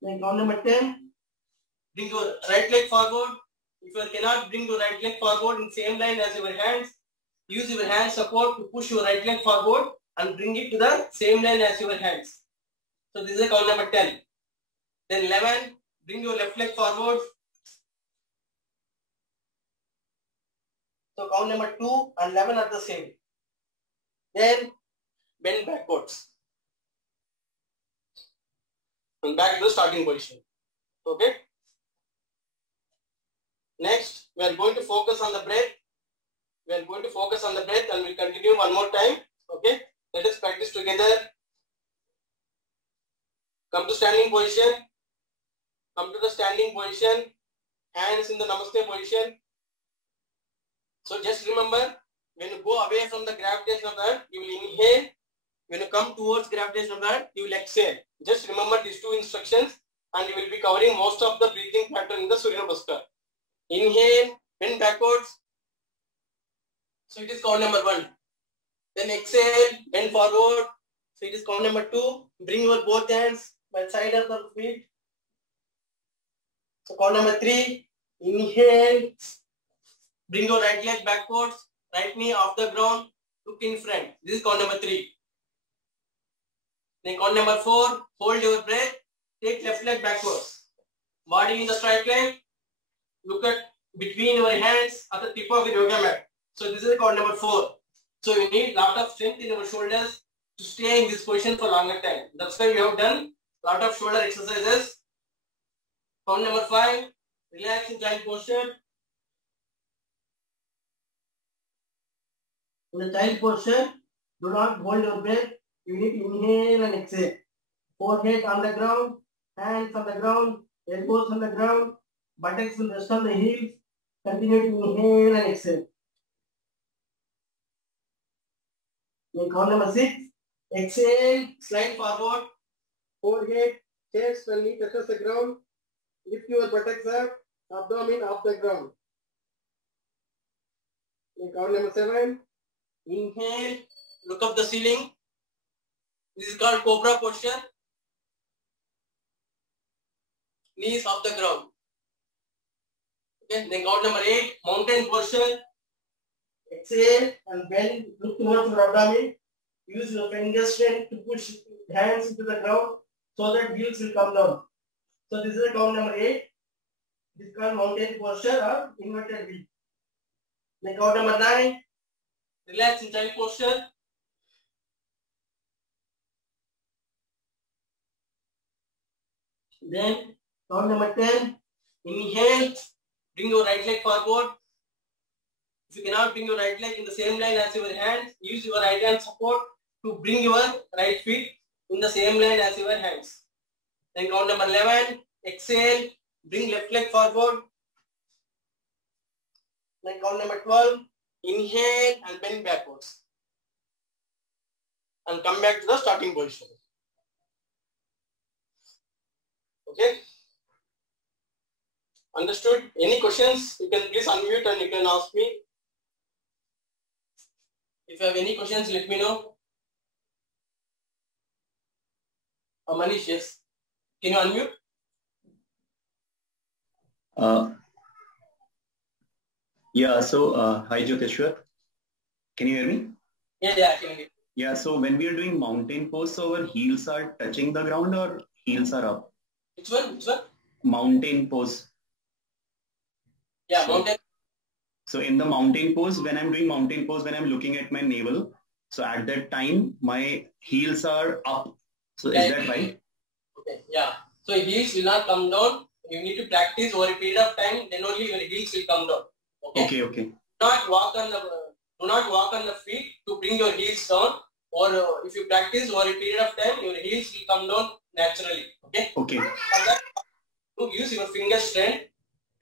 Then count number 10. Bring your right leg forward. If you cannot bring your right leg forward in same line as your hands, use your hand support to push your right leg forward and bring it to the same line as your hands. So this is count number 10. Then 11. Bring your left leg forward. So count number 2 and 11 are the same. Then bend backwards. And back to the starting position. Okay. Next, we are going to focus on the breath. We are going to focus on the breath and we'll continue one more time. Okay. Let us practice together. Come to standing position. Come to the standing position. Hands in the Namaste position. So just remember, when you go away from the gravitation of the earth, you will inhale. When you come towards gravitation of the earth, you will exhale. Just remember these 2 instructions and you will be covering most of the breathing pattern in the Surya Namaskar. Inhale, bend backwards. So it is count number 1. Then exhale, bend forward. So it is count number 2. Bring your both hands by side of the feet. So count number 3. Inhale. Bring your right leg backwards. Right knee off the ground. Look in front. This is count number 3. Then count number 4. Hold your breath. Take left leg backwards. Body in the straight line. Look at between your hands at the tip of your yoga mat. So this is count number 4. So you need lot of strength in your shoulders to stay in this position for longer time. That's why we have done lot of shoulder exercises. Count number 5. Relax in child posture. In the child posture, do not hold your breath. You need to inhale and exhale. Forehead on the ground, hands on the ground, elbows on the ground, buttocks will rest on the heels. Continue to inhale and exhale. Then count number 6. Exhale, slide forward. Forehead, chest and knee touches the ground. Lift your buttocks up, abdomen off the ground. In count number 7. Inhale, look up the ceiling. This is called cobra posture. Knees off the ground. Okay, then count number 8, mountain posture. Exhale and bend, look towards your abdomen. Use your finger strength to push hands into the ground so that heels will come down. So this is count number 8. This is called mountain posture or inverted V. Then count number 9. Relax in child posture. Then count number 10. Inhale. Bring your right leg forward. If you cannot bring your right leg in the same line as your hands, use your right hand support to bring your right feet in the same line as your hands. Then count number 11. Exhale. Bring left leg forward. Then count number 12. Inhale and bend backwards. And come back to the starting position. Okay? Understood? Any questions? You can please unmute and you can ask me. If you have any questions, let me know. Manish, yes. Can you unmute? Yeah, so hi Jyoteshwar. Can you hear me? Yeah, I can hear you. Yeah, so when we are doing mountain pose, so our heels are touching the ground or heels are up? Which one? Mountain pose. Yeah, mountain. So in the mountain pose, when I'm doing mountain pose, when I'm looking at my navel, so at that time, my heels are up. So is that right? Okay, yeah. So heels will not come down. You need to practice over a period of time, then only your heels will come down. Okay. Okay. Do not walk on the feet to bring your heels down. Or if you practice over a period of time, your heels will come down naturally. Okay. Okay. For that, you use your finger strength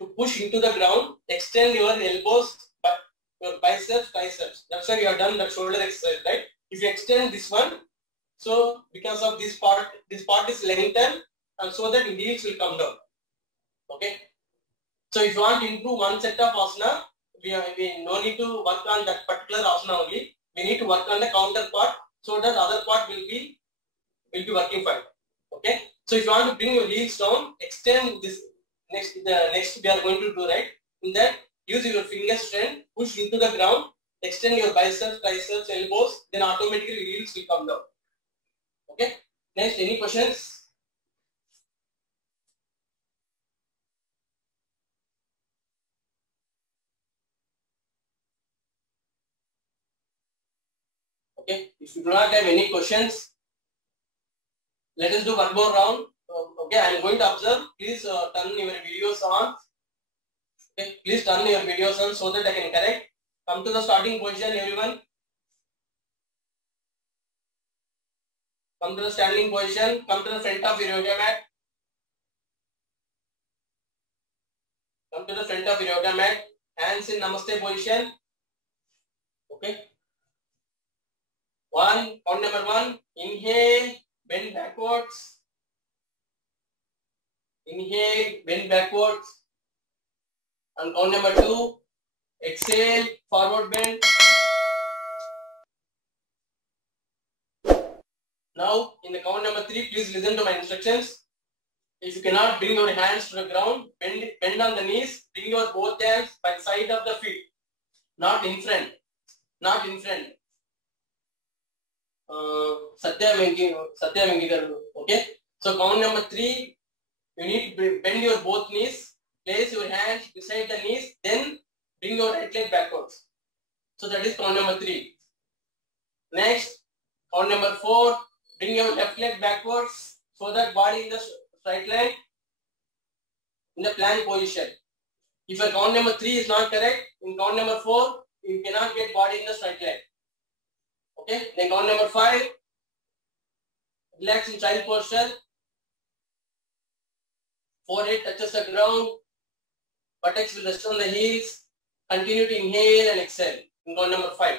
to push into the ground. Extend your elbows, your biceps, triceps. That's why you have done the shoulder exercise, right? If you extend this one, so because of this part is lengthened, and so that your heels will come down. Okay. So if you want to improve one set of asana, we no need to work on that particular asana only. We need to work on the counter part so that other part will be working fine. Okay. So if you want to bring your heels down, extend this. Next we are going to do, right? In that, use your finger strength, push into the ground, extend your biceps, triceps, elbows, then automatically your heels will come down. Okay. Next, any questions? Okay. If you do not have any questions, let us do one more round. Okay, I am going to observe. Please turn your videos on. Okay, please turn your videos on so that I can correct. Come to the starting position, everyone. Come to the standing position. Come to the front of your yoga mat. Come to the front of your yoga mat. Hands in Namaste position. Okay. Count number 1. Inhale, bend backwards. Inhale, bend backwards. And count number 2. Exhale, forward bend. Now, in the count number 3, please listen to my instructions. If you cannot bring your hands to the ground, bend on the knees. Bring your both hands by the side of the feet, not in front. Not in front. Satya Vengi garu. Okay. So count number 3, you need to bend your both knees. Place your hands beside the knees. Then bring your right leg backwards. So that is count number 3. Next, count number 4. Bring your left leg backwards so that body in the straight line in the plank position. If your count number 3 is not correct, in count number 4, you cannot get body in the straight line. Okay, then count number 5, relax in child posture. Forehead touches the ground, buttocks will rest on the heels. Continue to inhale and exhale in count number 5.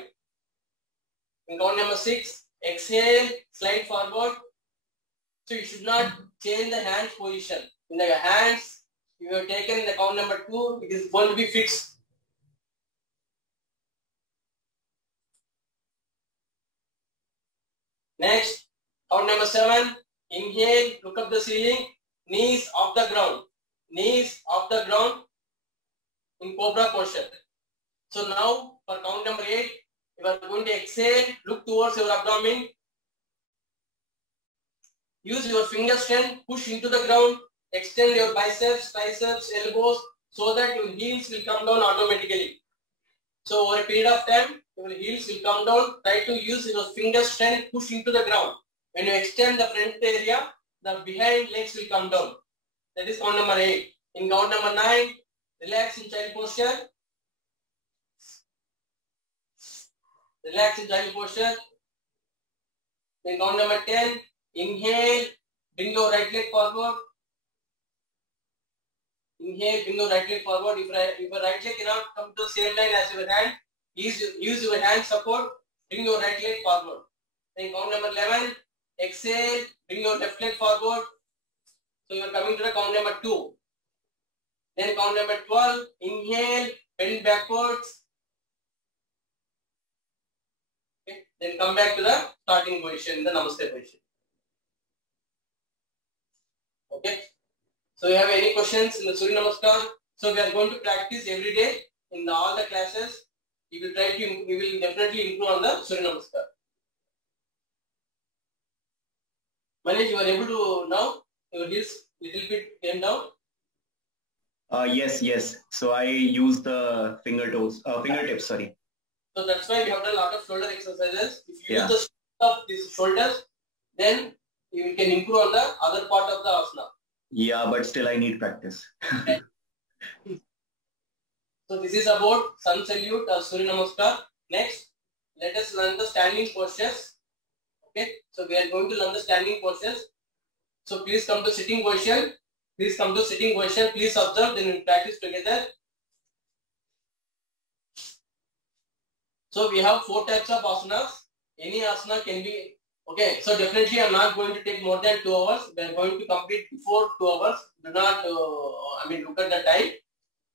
In count number 6, exhale, slide forward. So you should not change the hands position. In the hands, you have taken in the count number 2, it is going to be fixed. Next, count number 7, inhale, look up the ceiling, knees off the ground, knees off the ground in cobra posture. So now for count number 8, you are going to exhale, look towards your abdomen, use your finger strength, push into the ground, extend your biceps, triceps, elbows, so that your heels will come down automatically. So over a period of time, your heels will come down. Try to use your finger strength, push into the ground. When you extend the front area, the behind legs will come down. That is count number 8. In count number 9, relax in child posture. Relax in child posture. In count number 10, inhale, bring your right leg forward. Inhale, bring your right leg forward. If your right leg cannot come to the same line as your hand, use your hand support, bring your right leg forward. Then count number 11, exhale, bring your left leg forward. So you are coming to the count number 2. Then count number 12, inhale, bend backwards. Okay. Then come back to the starting position, the Namaste position. Okay. So you have any questions in the Surya Namaskar? So we are going to practice every day in all the classes. We will definitely improve on the Surya Namaskar. Manish, you are able to now your heels little bit came down. Yes. So I use the fingertips. Sorry. So that's why we have done a lot of shoulder exercises. If you use the strength of these shoulders, then you can improve on the other part of the asana. Yeah, but still I need practice. So this is about sun salute or Surya Namaskar. Next, let us learn the standing postures. Okay, so we are going to learn the standing postures. So please come to sitting position. Please come to sitting position. Please observe, then we will practice together. So we have 4 types of asanas. Any asana can be. Okay, so definitely I am not going to take more than 2 hours. We are going to complete before 2 hours. Do not, look at the time.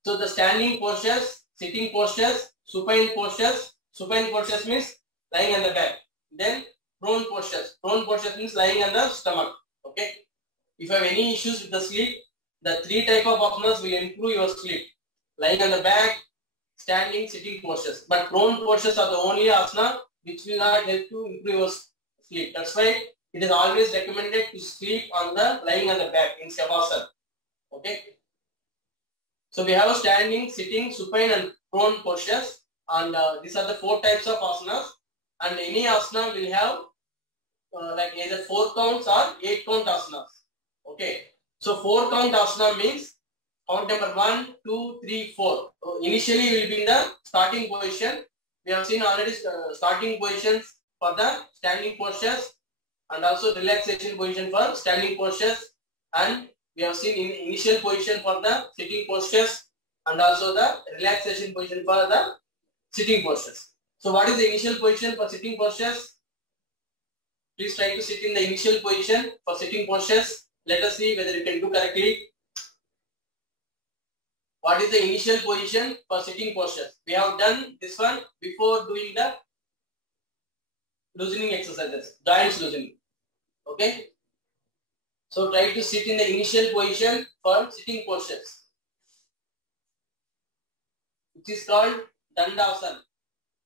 So the standing postures, sitting postures, supine postures. Supine postures means lying on the back. Then prone postures. Prone postures means lying on the stomach. Okay. If you have any issues with the sleep, the 3 type of asanas will improve your sleep. Lying on the back, standing, sitting postures. But prone postures are the only asana which will not help to improve your sleep. That's why it is always recommended to sleep on the lying on the back in Shavasana. Okay. So we have a standing, sitting, supine and prone postures, and these are the 4 types of asanas. And any asana will have like either 4 counts or 8 count asanas. Okay. So 4 count asana means count number 1, 2, 3, 4. So initially you will be in the starting position. We have seen already starting positions for the standing postures and also relaxation position for standing postures, and we have seen in initial position for the sitting postures and also the relaxation position for the sitting postures. So what is the initial position for sitting postures? Please try to sit in the initial position for sitting postures. Let us see whether you can do correctly. What is the initial position for sitting postures? We have done this one before doing the loosening exercises, joints loosening. Okay. So try to sit in the initial position for sitting postures, which is called Dandasana.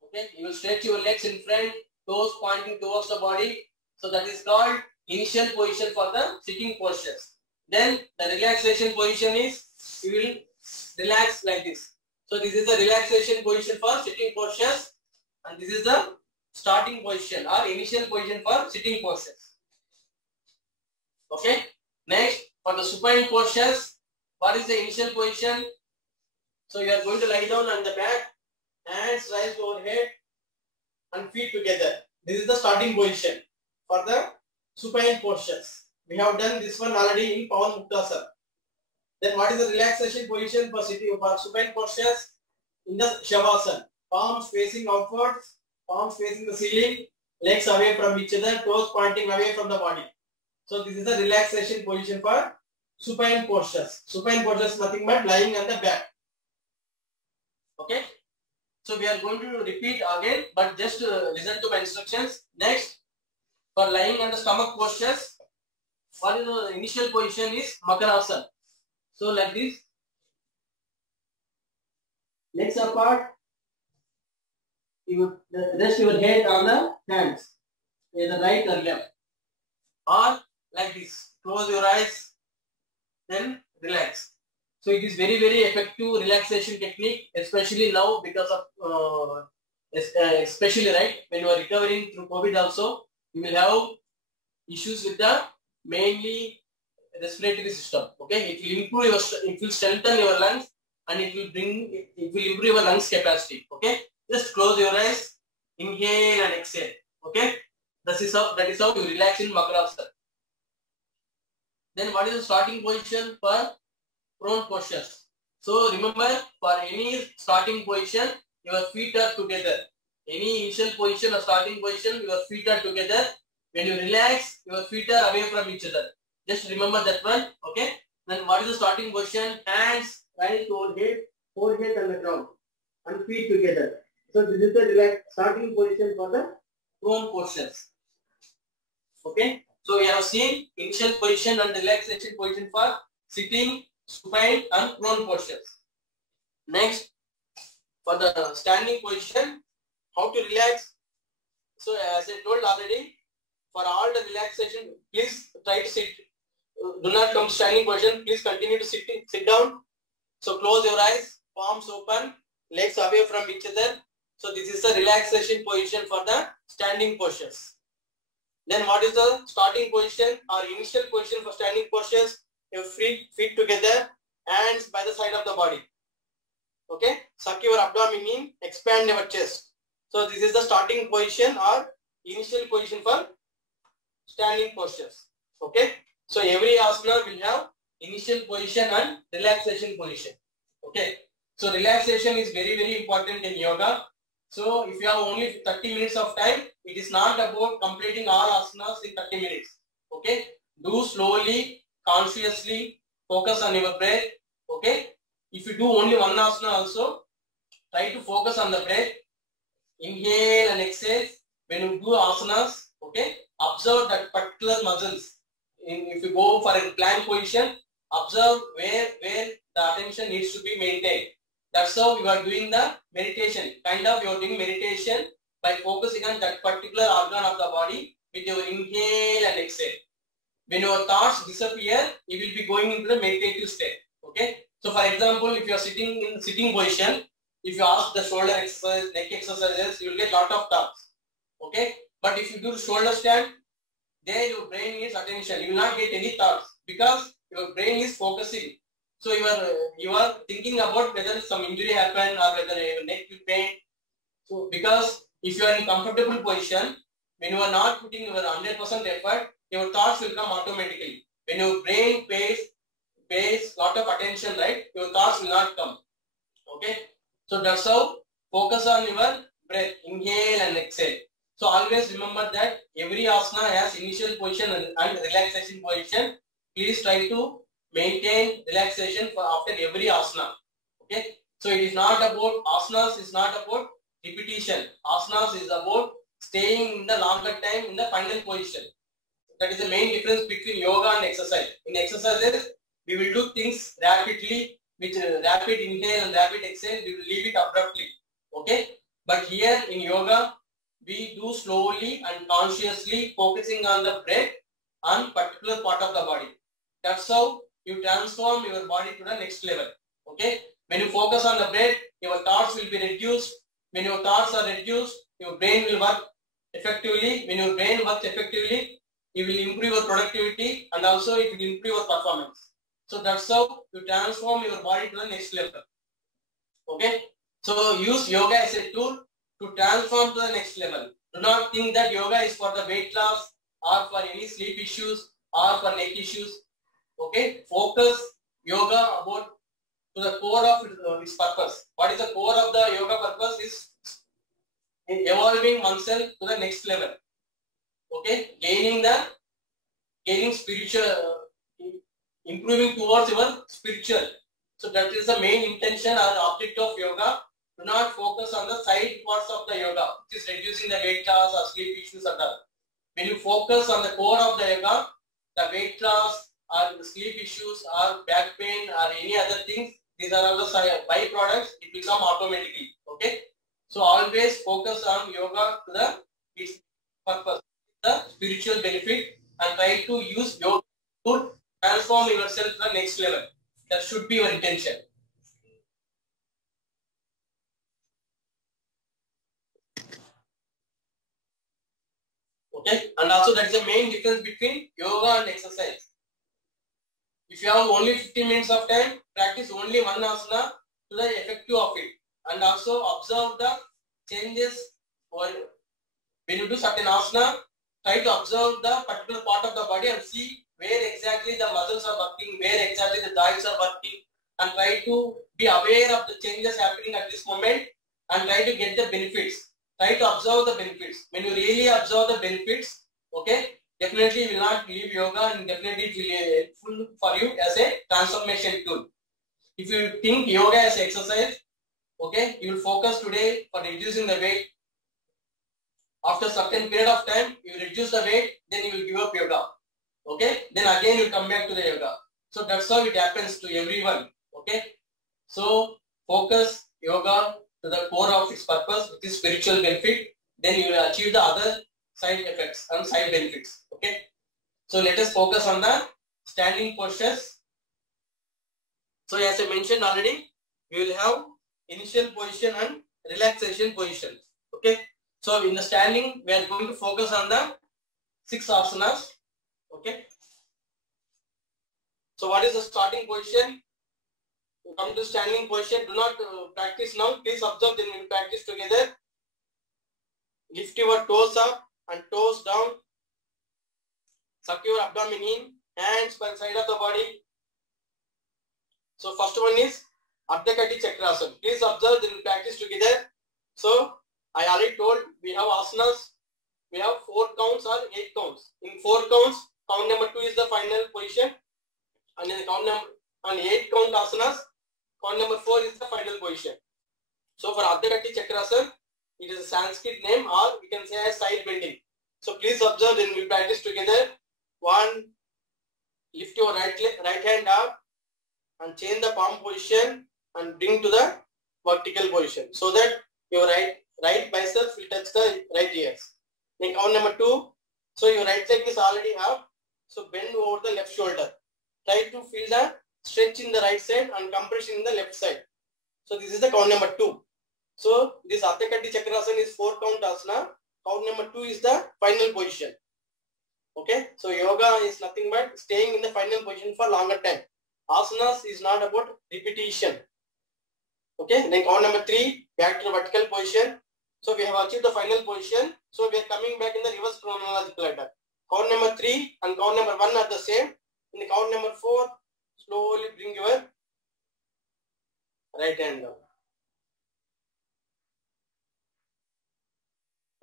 Okay. You will stretch your legs in front, toes pointing towards the body. So that is called initial position for the sitting postures. Then the relaxation position is you will relax like this. So this is the relaxation position for sitting postures, and this is the starting position or initial position for sitting postures. Okay. Next, for the supine postures, what is the initial position? So you are going to lie down on the back, hands raised overhead, and feet together. This is the starting position for the supine postures. We have done this one already in Pawan Muktasana. Then what is the relaxation position for sitting for supine postures? In the Shavasana, palms facing outwards, palms facing the ceiling, legs away from each other, toes pointing away from the body. So this is the relaxation position for supine postures. Supine postures nothing but lying on the back. Okay. So we are going to repeat again, but just listen to my instructions. Next, for lying on the stomach postures, what is the initial position is Makarasana. So like this. Legs apart. You rest your head on the hands, either right or left, or like this. Close your eyes, then relax. So it is very effective relaxation technique, especially now because of especially right when you are recovering through COVID also, you will have issues with the mainly respiratory system. Okay, it will improve your, it will strengthen your lungs, and it will improve your lungs capacity. Okay, just close your eyes, inhale and exhale. Okay, that is how you relax in Makarasana. Then what is the starting position for prone postures? So remember, for any starting position, your feet are together. Any initial position or starting position, your feet are together. When you relax, your feet are away from each other. Just remember that one. Okay. Then what is the starting position? Hands rise toward head, forehead on the ground, and feet together. So this is the starting position for the prone postures. Okay. So we have seen initial position and relaxation position for sitting, supine and prone postures. Next, for the standing position, how to relax. So as I told already, for all the relaxation, please try to sit. Do not come standing position. Please continue to sit down. So close your eyes, palms open, legs away from each other. So this is the relaxation position for the standing postures. Then what is the starting position or initial position for standing postures? Your feet together, hands by the side of the body. Okay, suck your abdomen in, expand your chest. So this is the starting position or initial position for standing postures. Okay, so every asana will have initial position and relaxation position. Okay, so relaxation is very important in yoga. So if you have only 30 minutes of time, it is not about completing all asanas in 30 minutes. Okay, do slowly, consciously, focus on your breath. Okay, if you do only one asana also, try to focus on the breath. Inhale and exhale. When you do asanas, okay, observe that particular muscles. If you go for a plank position, observe where the attention needs to be maintained. That's how you are doing the meditation. Kind of you are doing meditation by focusing on that particular organ of the body with your inhale and exhale. When your thoughts disappear, you will be going into the meditative state. Okay. So for example, if you are sitting in sitting position, if you ask the shoulder exercise, neck exercises, you will get lot of thoughts. Okay. But if you do shoulder stand, there your brain needs attention. You will not get any thoughts because your brain is focusing. So you are thinking about whether some injury happened or whether your neck will pain. So because if you are in comfortable position, when you are not putting your 100% effort, your thoughts will come automatically. When your brain pays lot of attention, right, your thoughts will not come. Okay. So that's how focus on your breath, inhale and exhale. So always remember that every asana has initial position and relaxation position. Please try to maintain relaxation for after every asana. Okay. So it is not about asanas is not about repetition. Asanas is about staying in the longer time in the final position. That is the main difference between yoga and exercise. In exercises, we will do things rapidly with rapid inhale and rapid exhale. We will leave it abruptly. Okay. But here in yoga, we do slowly and consciously focusing on the breath on particular part of the body. That's how you transform your body to the next level. Okay. When you focus on the breath, your thoughts will be reduced. When your thoughts are reduced, your brain will work effectively. When your brain works effectively, it will improve your productivity and also it will improve your performance. So that's how you transform your body to the next level. Okay. So use yoga as a tool to transform to the next level. Do not think that yoga is for the weight loss or for any sleep issues or for neck issues. Okay. Focus yoga about to the core of its purpose. What is the core of the yoga purpose is evolving oneself to the next level. Okay. Gaining spiritual, improving towards your spiritual. So that is the main intention or object of yoga. Do not focus on the side parts of the yoga, which is reducing the weight loss or sleep issues and all. When you focus on the core of the yoga, the weight loss or the sleep issues or back pain or any other things, these are all the byproducts. It will come automatically. Okay. So always focus on yoga to the its purpose, the spiritual benefit, and try to use yoga to transform yourself to the next level. That should be your intention. Okay, and also that is the main difference between yoga and exercise. If you have only 15 minutes of time, practice only one asana to the effective of it, and also observe the changes. Or when you do certain asana, try to observe the particular part of the body and see where exactly the muscles are working, where exactly the joints are working, and try to be aware of the changes happening at this moment and try to get the benefits. Try to observe the benefits. When you really observe the benefits, okay, definitely you will not leave yoga and definitely it will be helpful for you as a transformation tool. If you think yoga as exercise, okay, you will focus today for reducing the weight. After a certain period of time, you reduce the weight, then you will give up yoga. Okay, then again you come back to the yoga. So that's how it happens to everyone. Okay, so focus yoga to the core of its purpose, which is spiritual benefit. Then you will achieve the other side effects and side benefits. Okay, so let us focus on the standing postures. So as I mentioned already, we will have initial position and relaxation position. Okay, so in the standing, we are going to focus on the 6 asanas. Okay, so what is the starting position? You come to standing position. Do not practice now. Please observe. Then we will practice together. Lift your toes up and toes down. Suck your abdomen in. Hands by the side of the body. So first one is Ardha Kati Chakrasana. Please observe. Then we will practice together. So I already told we have asanas. We have 4 counts or 8 counts. In 4 counts, count number 2 is the final position. And in the count number on 8 count asanas, count number 4 is the final position. So for Ardha Kati Chakrasana, it is a Sanskrit name, or we can say as side bending. So please observe, then we practice together. 1, lift your right hand up and change the palm position and bring to the vertical position so that your right biceps will touch the right ears. Then count number 2. So your right leg is already up. So bend over the left shoulder. Try to feel the stretch in the right side and compression in the left side. So this is the count number 2. So this Ardha Kati Chakrasana is 4 count asana. Count number 2 is the final position. Okay. So yoga is nothing but staying in the final position for longer time. Asanas is not about repetition. Okay. Then count number 3, back to the vertical position. So we have achieved the final position. So we are coming back in the reverse chronological order. Count number 3 and count number 1 are the same. In the count number 4, slowly bring your right hand down.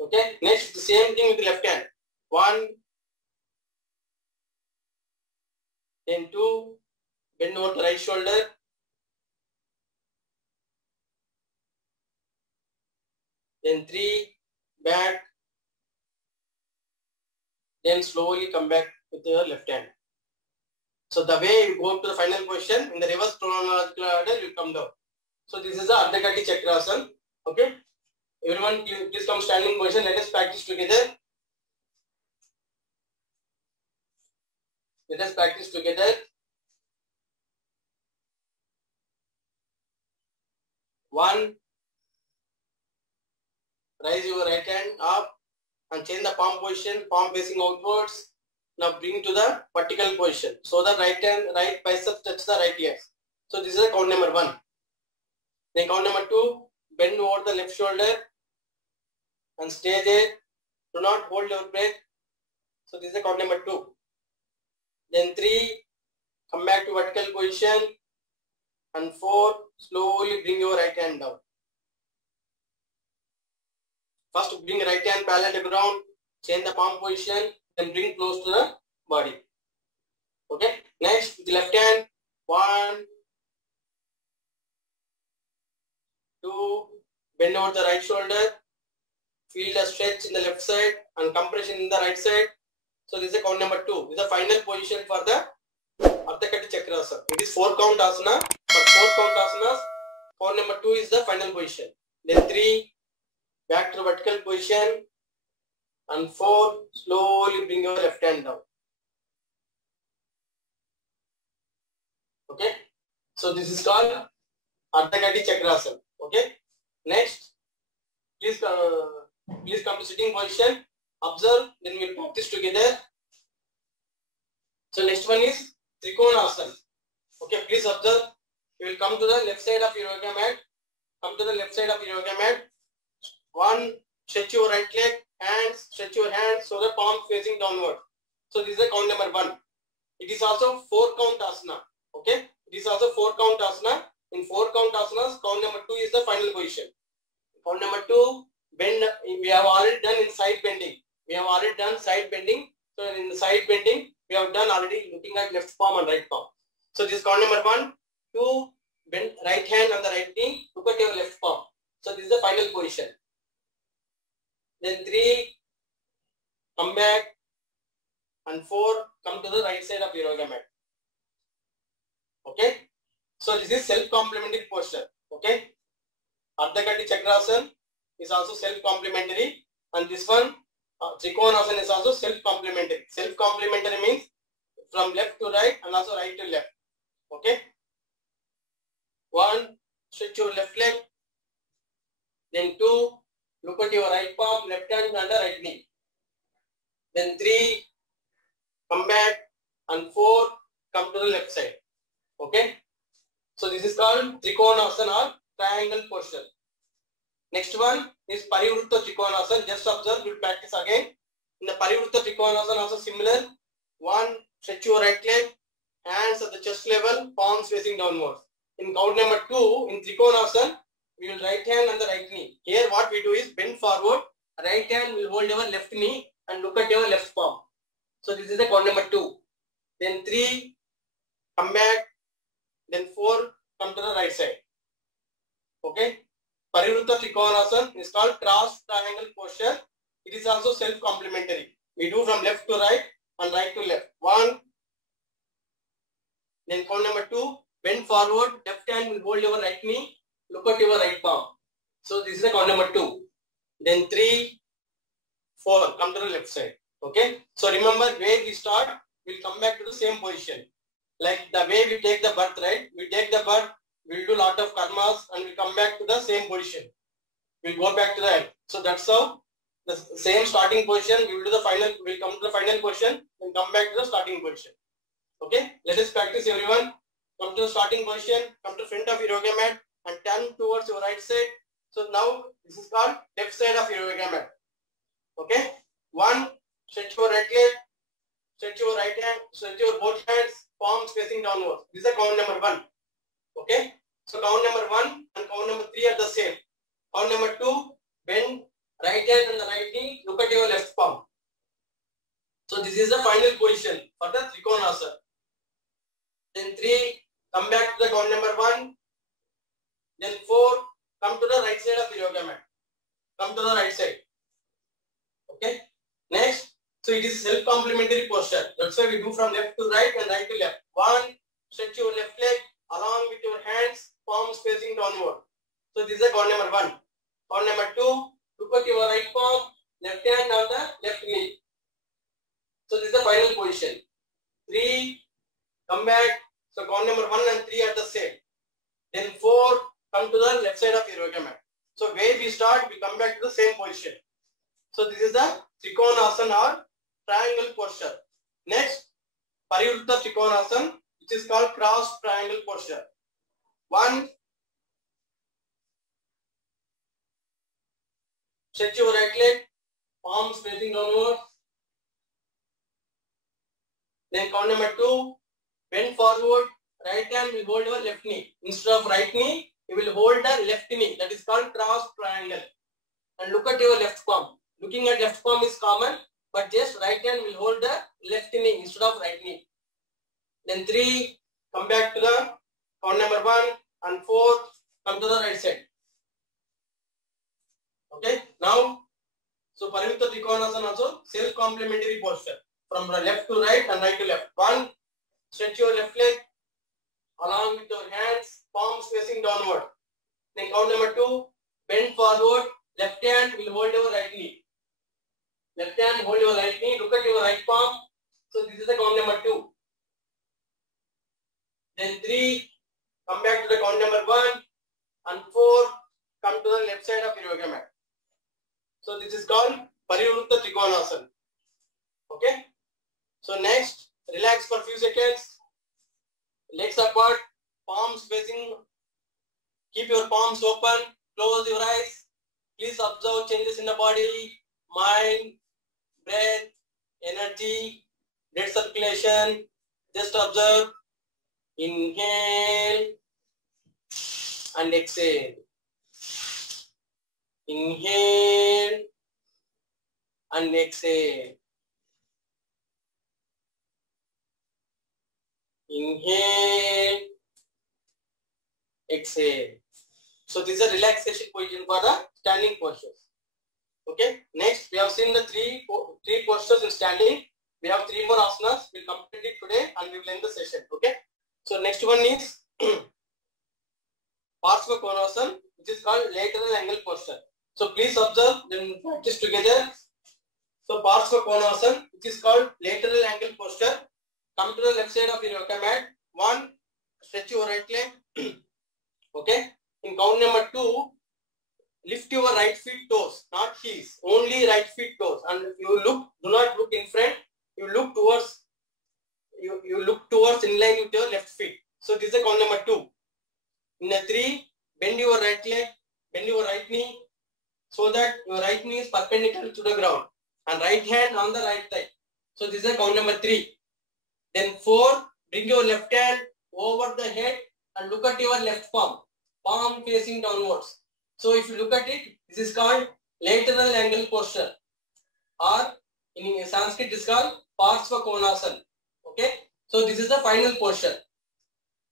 Okay. Next, the same thing with the left hand. 1, then 2, bend over the right shoulder. Then 3, back. Then slowly come back with your left hand. So the way you go to the final position, in the reverse chronological order, you come down. So this is the Ardha Kati Chakrasana. Okay. Everyone, please come standing position. Let us practice together. Let us practice together. One, raise your right hand up and change the palm position, palm facing outwards. Now bring to the vertical position. So the right biceps touch the right ears. So this is the count number 1. Then count number 2, bend over the left shoulder and stay there. Do not hold your breath. So this is the count number 2. Then 3, come back to vertical position. And 4, slowly bring your right hand down. First bring right hand parallel to the ground, change the palm position, then bring close to the body. Okay. Next, with the left hand, 1, 2, bend over the right shoulder, feel the stretch in the left side and compression in the right side. So this is count number 2. This is the final position for the Ardha Kati Chakrasana. It is 4 count asana. For 4 count asanas, count number 2 is the final position. Then 3, back to the vertical position, and 4, slowly bring your left hand down. Okay. So this is called Ardha Kati Chakrasana. Okay. Next, please come to sitting position. Observe. Then we will practice together. So next one is Trikonasana. Okay. Please observe. You will come to the left side of your yoga mat. Come to the left side of your yoga mat. 1, stretch your right leg. Hands, stretch your hands so the palm facing downward. So this is the count number 1. It is also 4 count asana. Okay. It is also 4 count asana. In 4 count asanas, count number 2 is the final position. Count number 2, bend. We have already done in side bending. We have already done side bending. So in the side bending, we have done already looking at left palm and right palm. So this is count number 1. 2, bend right hand on the right knee. Look at your left palm. So this is the final position. Then 3, come back, and 4, come to the right side of your yoga mat. Okay. So this is self-complementary posture. Okay. Ardha Kati Chakrasana is also self-complementary, and this one Trikonasana is also self-complementary. Self-complementary means from left to right and also right to left. Okay. 1, stretch your left leg. Then 2, look at your right palm, left hand under right knee. Then 3, come back, and 4, come to the left side. Okay. So this is called Trikonasana or triangle posture. Next one is Parivrutta Trikonasana. Just observe, we'll practice again. In the Parivrutta Trikonasana also similar. 1, stretch your right leg, hands at the chest level, palms facing downwards. In count number 2, in Trikonasana, we will right hand on the right knee. Here what we do is bend forward, right hand will hold your left knee and look at your left palm. So this is the count number 2. Then 3, come back. Then 4, come to the right side. Okay. Parivrutta Trikonasana is called cross triangle posture. It is also self-complementary. We do from left to right and right to left. 1. Then count number 2, bend forward, left hand will hold your right knee, look at your right palm. So this is the count number 2. Then 3, 4, come to the left side. Okay. So remember where we start, we'll come back to the same position. Like the way we take the birth, right? We take the birth, we'll do lot of karmas and we'll come back to the same position. We'll go back to the end. So that's how the same starting position, we will do the final, we'll come to the final position and come back to the starting position. Okay? Let us practice everyone. Come to the starting position, come to front of your yoga mat and turn towards your right side. So now this is called left side of your yoga mat. Okay? 1, stretch your right leg, stretch your right hand, stretch your both hands, palms facing downwards. This is count number 1. Okay. So count number 1 and count number 3 are the same. Count number 2, bend right hand on the right knee, look at your left palm. So this is the final position for the Trikonasana. Then 3, come back to the count number 1. Then 4, come to the right side of the yoga mat. Come to the right side. Okay. Next. So it is self-complementary posture. That's why we do from left to right and right to left. 1, stretch your left leg along with your hands, palms facing downward. So this is the count number 1. Count number 2, look at your right palm, left hand on the left knee. So this is the final position. 3, come back. So count number 1 and 3 are the same. Then 4, come to the left side of your yoga mat. So where we start, we come back to the same position. So this is the Trikonasana or triangle posture. Next, Parivrutta Trikonasana, which is called cross triangle posture. 1, stretch your right leg, palms facing downward. Then count number 2, bend forward, right hand will hold your left knee. Instead of right knee, you will hold the left knee. That is called cross triangle. And look at your left palm. Looking at left palm is common, but just right hand will hold the left knee instead of right knee. Then 3, come back to the count number 1, and 4, come to the right side. Okay, now, so Pariyurta Trikonasana also self-complementary posture from left to right and right to left. 1, stretch your left leg along with your hands, palms facing downward. Then count number 2, bend forward, left hand will hold your right knee. Left hand hold your right knee, look at your right palm. So this is the count number 2. Then 3, come back to the count number 1, and 4, come to the left side of your yoga mat. So this is called Parivritta Trikonasana. Okay. So next, relax for few seconds. Legs apart, palms facing. Keep your palms open. Close your eyes. Please observe changes in the body, mind, breath, energy, blood circulation. Just observe. Inhale and exhale. Inhale and exhale. Inhale, exhale. So this is a relaxation position for the standing postures. Okay. Next, we have seen the three postures in standing. We have 3 more asanas. We'll complete it today and we will end the session. Okay. So next one is Parsva Konasana, which is called lateral angle posture. So please observe, then practice together. So Parsva Konasana, which is called lateral angle posture. Come to the left side of your yoga mat. 1, stretch your right leg. Okay. In count number 2, lift your right feet toes, not heels. Only right feet toes. And you look, do not look in front. You look towards. You look towards in line with your left feet. So this is count number 2. In the 3, bend your right leg, bend your right knee, so that your right knee is perpendicular to the ground, and right hand on the right thigh. So this is count number 3. Then 4, bring your left hand over the head and look at your left palm, palm facing downwards. So if you look at it, this is called lateral angle posture, or in Sanskrit it is called Parsva Konasana. Okay. So this is the final posture.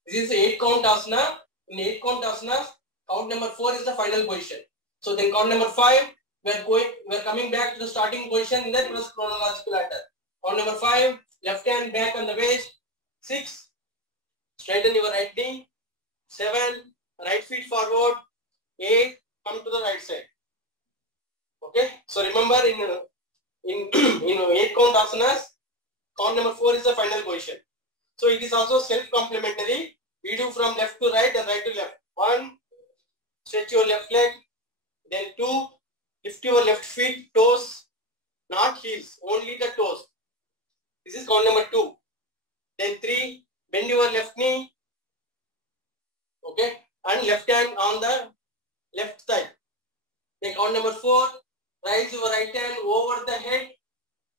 This is 8 count asana. In 8 count asanas, count number 4 is the final position. So then count number 5, we are coming back to the starting position in the reverse chronological order. Count number 5, left hand back on the waist. 6, straighten your right knee. 7, right feet forward. 8, come to the right side. Okay. So remember in 8 count asanas, count number 4 is the final position. So it is also self-complementary. We do from left to right and right to left. 1, stretch your left leg. Then 2, lift your left feet, toes, not heels, only the toes. This is count number 2. Then 3, bend your left knee. Okay. And left hand on the left side. Then count number 4, raise your right hand over the head,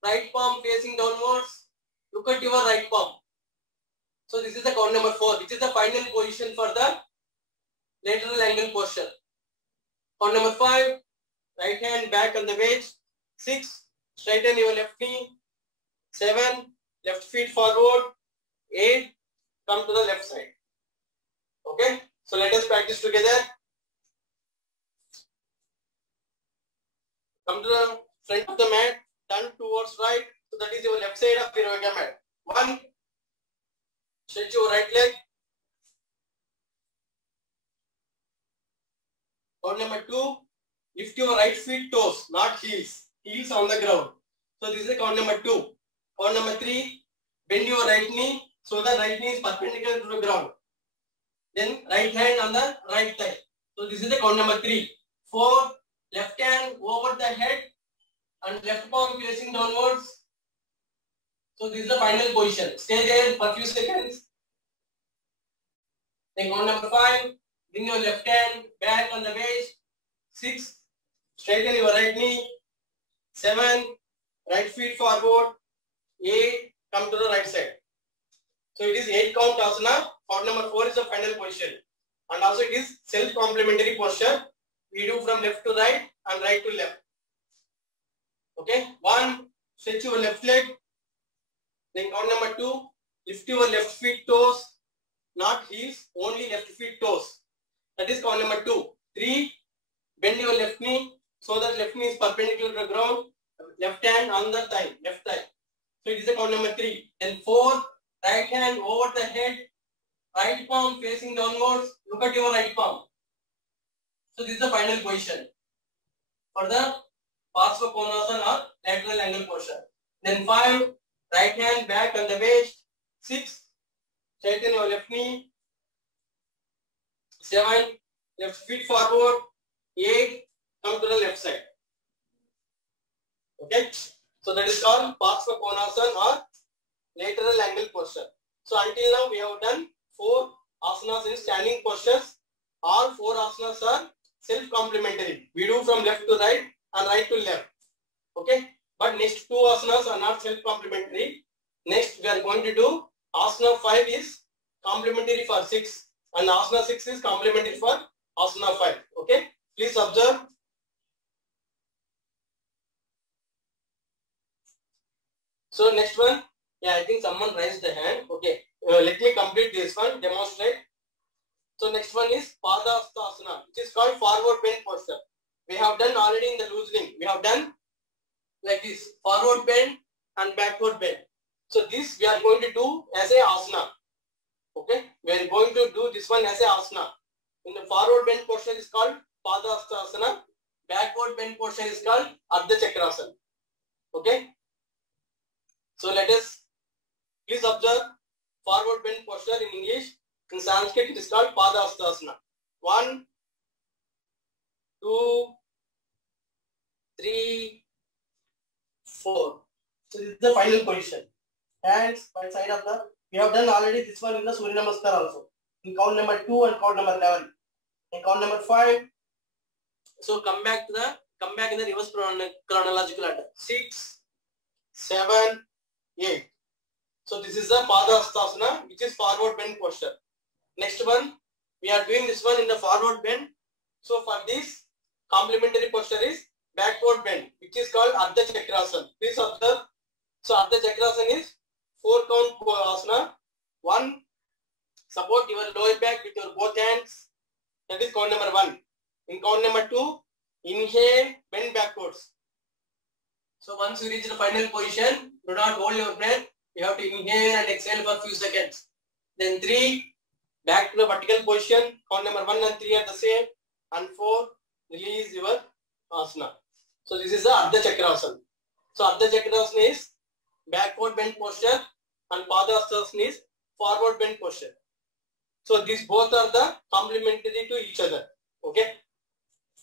right palm facing downwards. Look at your right palm. So this is the count number 4, which is the final position for the lateral angle posture. Count number 5, right hand back on the waist. 6, straighten your left knee. 7, left feet forward. 8, come to the left side. Okay. So let us practice together. Come to the front of the mat, turn towards right. So that is your left side of your yoga mat. 1, stretch your right leg. Count number 2, lift your right feet toes, not heels. Heels on the ground. So this is count number 2. Count number 3, bend your right knee so the right knee is perpendicular to the ground. Then right hand on the right thigh. So this is the count number 3. 4, left hand over the head and left palm facing downwards. So this is the final position. Stay there for a few seconds. Then count number 5, bring your left hand back on the waist. 6, straighten your right knee. 7, right feet forward. 8, come to the right side. So it is 8 count asana. Count number 4 is the final position. And also it is self-complementary posture. We do from left to right and right to left. Okay. 1, stretch your left leg. Then count number 2, lift your left feet toes, not heels, only left feet toes. That is count number 2. 3, bend your left knee so that left knee is perpendicular to the ground. Left hand on the thigh, left thigh. So it is a count number 3. Then 4, right hand over the head, right palm facing downwards. Look at your right palm. So this is the final position for the Parsva Konasana or lateral angle posture. Then 5, right hand back on the waist. 6, straighten your left knee. 7, left feet forward. 8, come to the left side. Okay, so that is called Parsva Konasana or lateral angle posture. So until now we have done 4 asanas in standing postures. All 4 asanas are self-complementary. We do from left to right and right to left. Okay, but next 2 asanas are not self-complementary. Next we are going to do asana 5 is complementary for 6 and asana 6 is complementary for asana 5. Okay, please observe. So next one, yeah, I think someone raised the hand. Okay, let me complete this one, demonstrate. So next one is Padahastasana, which is called forward bend posture. We have done already in the loosening. We have done like this, forward bend and backward bend. So this we are going to do as a asana. Okay, we are going to do this one as a asana. In the forward bend posture is called Padahastasana. Backward bend posture is called Ardha Chakrasana. Okay. So let us please observe forward bend posture in English. In Sanskrit, it is called Padahastasana. 1, 2, 3, 4. So this is the final position. Hands by side of the. We have done already this one in the Surya Namaskar also. In count number 2 and count number 11. In count number 5. So come back in the reverse chronological order. 6, 7, 8. So this is the Padahastasana, which is forward bend posture. Next one, we are doing this one in the forward bend. So for this, complementary posture is backward bend, which is called Ardha Chakrasana. Please observe. So Ardha Chakrasana is 4 count asana. 1, support your lower back with your both hands. That is count number 1. In count number 2, inhale, bend backwards. So once you reach the final position, do not hold your breath. You have to inhale and exhale for a few seconds. Then 3, back to the vertical position. Count number 1 and 3 are the same. And 4, release your asana. So this is the Ardha Chakrasana. So Ardha Chakrasana is backward bend posture and Padahastasana is forward bend posture. So these both are the complementary to each other. Okay.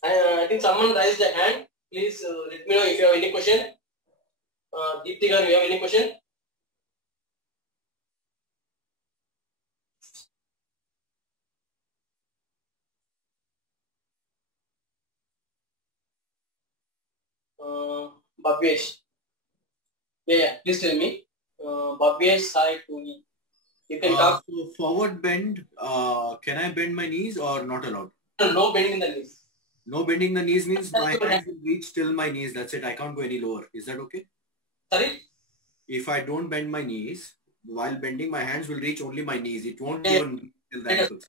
I think someone raised the hand. Please let me know if you have any question. Deeptika, you have any question? Bhavyesh. Yeah, please tell me. Bhavyesh, Sai, Tuni. You can talk. So forward bend, can I bend my knees or not allowed? No bending in the knees. No bending the knees means my hands will reach till my knees. That's it. I can't go any lower. Is that okay? Sorry? If I don't bend my knees, while bending my hands will reach only my knees. It won't even reach till the ankles.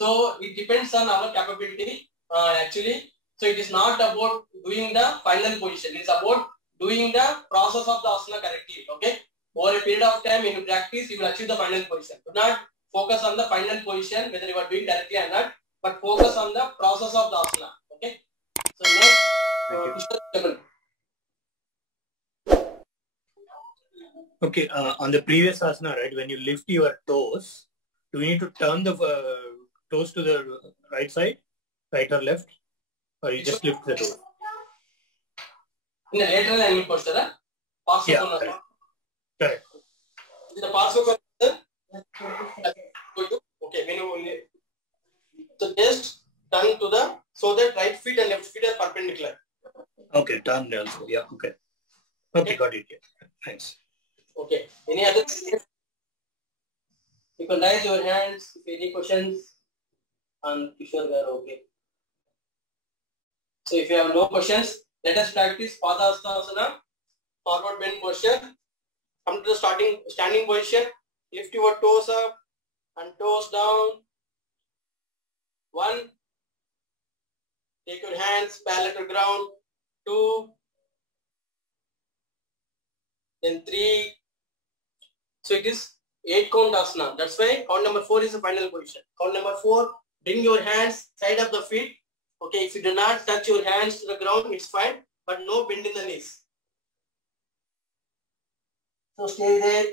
So it depends on our capability actually. So it is not about doing the final position. It is about doing the process of the asana correctly. Okay. Over a period of time, when you practice, you will achieve the final position. Do not focus on the final position, whether you are doing directly or not, but focus on the process of the asana. Okay. So next, Okay, on the previous asana, right, when you lift your toes, do you need to turn the toes to the right side, right or left, or you just lift the toes? In the lateral angle posture, Correct. In the Parsva okay, when you only so just turn to the so that right feet and left feet are perpendicular. Okay, turn also. Yeah, okay. Okay, got it. Yeah. Thanks. Okay. Any other? You can raise your hands if any questions. And Kishore are okay. So if you have no questions, let us practice Padahastasana, forward bend posture. Come to the standing position. Lift your toes up and toes down. 1. Take your hands parallel to ground. 2. Then 3. So it is 8 count asana. That's why count number 4 is the final position. Count number 4, bring your hands side of the feet. Okay, if you do not touch your hands to the ground, it's fine, but no bend in the knees. So stay there.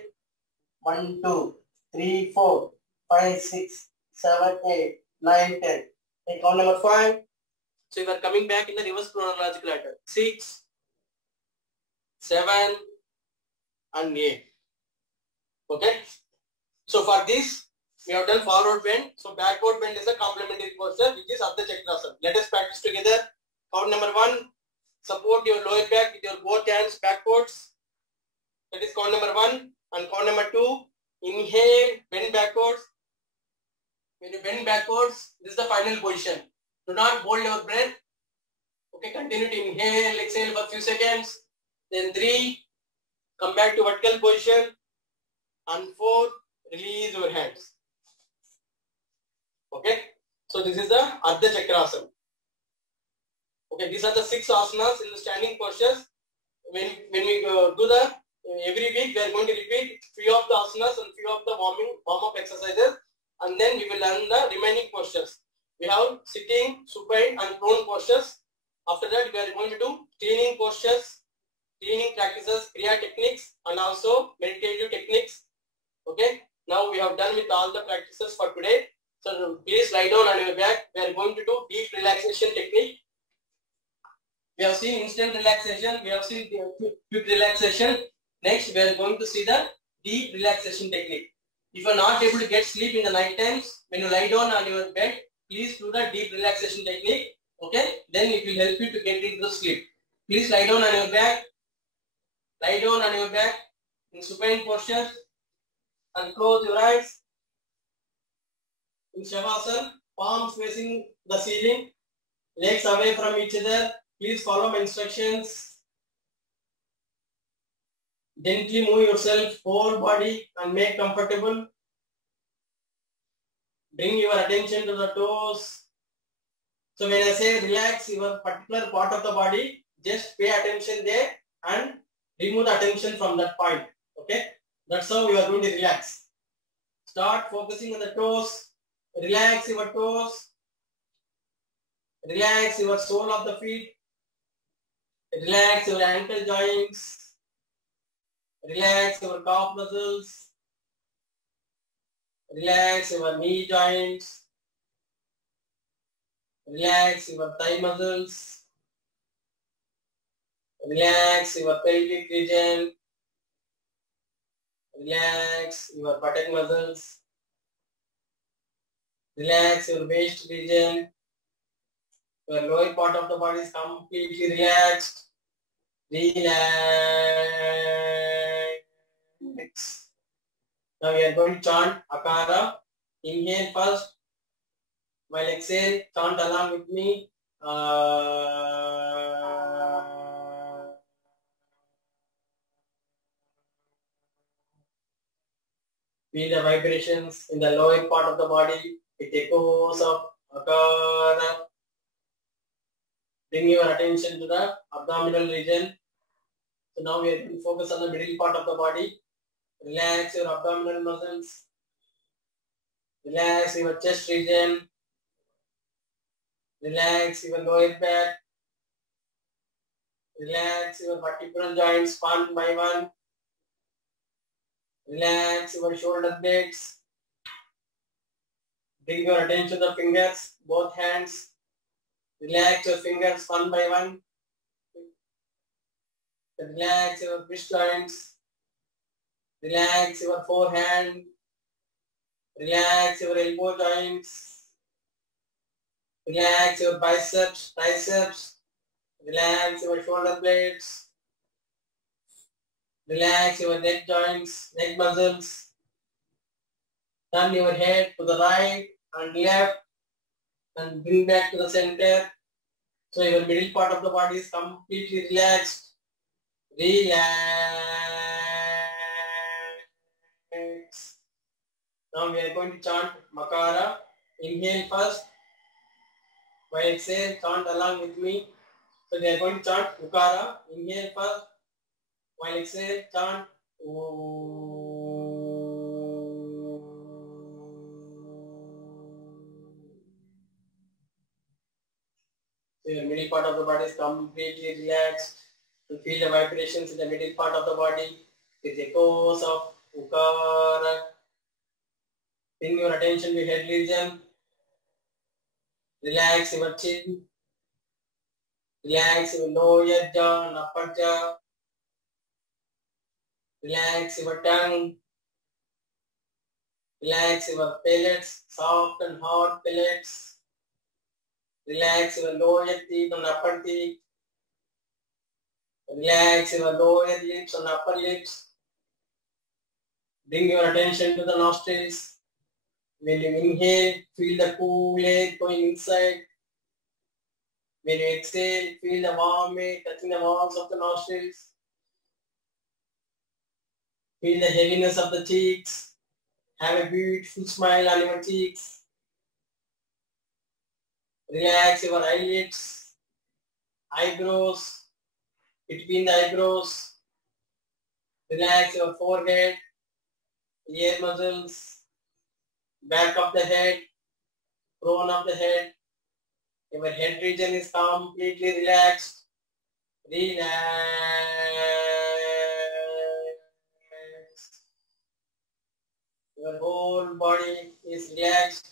1, 2, 3, 4, 5, 6, 7, 8, 9, 10. Take count number 5. So you are coming back in the reverse chronological order. 6, 7, and 8. Okay. So for this, we have done forward bend. So backward bend is a complementary posture, which is Ardha Chakrasana. Let us practice together. Count number 1. Support your lower back with your both hands backwards. That is count number 1. And count number 2. Inhale, bend backwards. When you bend backwards, this is the final position. Do not hold your breath. Okay, continue to inhale, exhale for a few seconds. Then 3. Come back to vertical position. And 4. Release your hands. Okay. So this is the Ardha Chakrasana. Okay, these are the 6 asanas in the standing postures. When we do the every week, we are going to repeat few of the asanas and few of the warm-up exercises, and then we will learn the remaining postures. We have sitting, supine, and prone postures. After that, we are going to do cleaning postures, cleaning practices, kriya techniques, and also meditative techniques. Okay. Now we have done with all the practices for today. So please lie down on your back. We are going to do deep relaxation technique. We have seen instant relaxation. We have seen quick relaxation. Next, we are going to see the deep relaxation technique. If you are not able to get sleep in the night times, when you lie down on your bed, please do the deep relaxation technique. Okay? Then it will help you to get into sleep. Please lie down on your back. Lie down on your back in supine posture and close your eyes. In Shavasana, palms facing the ceiling, legs away from each other. Please follow my instructions. Gently move yourself, whole body, and make comfortable. Bring your attention to the toes. So when I say relax your particular part of the body, just pay attention there and remove the attention from that point. Okay? That's how you are going to relax. Start focusing on the toes. Relax your toes. Relax your sole of the feet. Relax your ankle joints. Relax your calf muscles. Relax your knee joints. Relax your thigh muscles. Relax your pelvic region. Relax your buttock muscles. Relax your waist region. Your lower part of the body is completely relaxed. Relax. Now we are going to chant Akara. Inhale first. While exhale, chant along with me. Feel the vibrations in the lower part of the body. It echoes of Akara. Bring your attention to the abdominal region. So now we are going to focus on the middle part of the body. Relax your abdominal muscles. Relax your chest region. Relax your lower back. Relax your vertebral joints one by one. Relax your shoulder blades. Bring your attention to the fingers, both hands. Relax your fingers one by one. Relax your wrist joints. Relax your forehand. Relax your elbow joints. Relax your biceps, triceps. Relax your shoulder blades. Relax your neck joints, neck muscles. Turn your head to the right and left and bring back to the center. So your middle part of the body is completely relaxed. Relax. Now we are going to chant Makara. Inhale first. While exhale, chant along with me. So we are going to chant Ukara. Inhale first. While exhale, chant So your middle part of the body is completely relaxed. You feel the vibrations in the middle part of the body with echoes of Ukara. Bring your attention to head region. Relax your chin. Relax your lower jaw and upper jaw. Relax your tongue. Relax your pellets, soft and hard pellets. Relax your lower teeth and upper teeth. Relax your lower lips and upper lips. Bring your attention to the nostrils. When you inhale, feel the cool air going inside. When you exhale, feel the warm air touching the walls of the nostrils. Feel the heaviness of the cheeks. Have a beautiful smile on your cheeks. Relax your eyelids, eyebrows, between the eyebrows. Relax your forehead, ear muscles, back of the head, crown of the head. Your head region is completely relaxed. Relax. Your whole body is relaxed.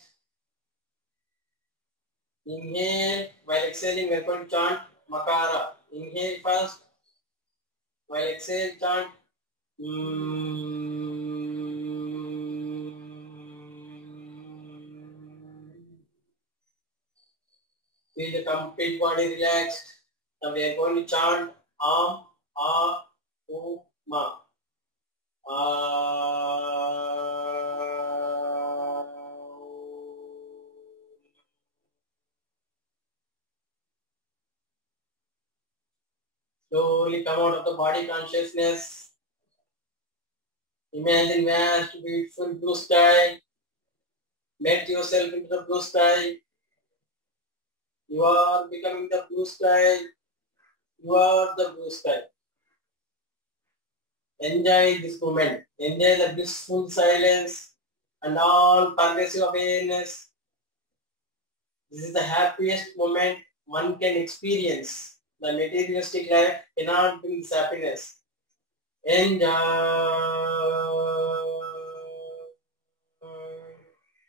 Inhale. While exhaling, we are going to chant Makara. Inhale first. While exhale, chant Feel the complete body relaxed. Now we are going to chant Am, A, U, Ma. Slowly come out of the body consciousness. Imagine vast, beautiful blue sky. Melt yourself into the blue sky. You are becoming the blue sky. You are the blue sky. Enjoy this moment. Enjoy the blissful silence and all pervasive awareness. This is the happiest moment one can experience. The materialistic life cannot bring this happiness. Enjoy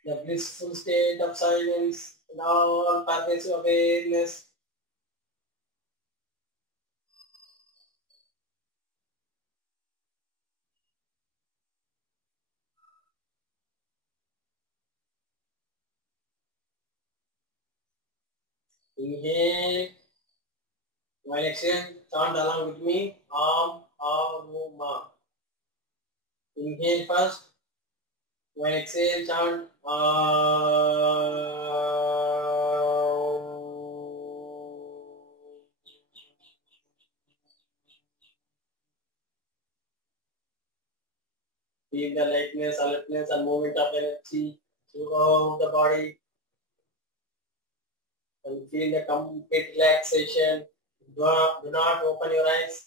the blissful state of silence and all pervasive awareness. Inhale. While exhale, chant along with me. Am, A, U, Ma. Inhale first. While exhale, chant Feel the lightness, alertness, and movement of energy throughout the body. And feel the complete relaxation. Do not open your eyes.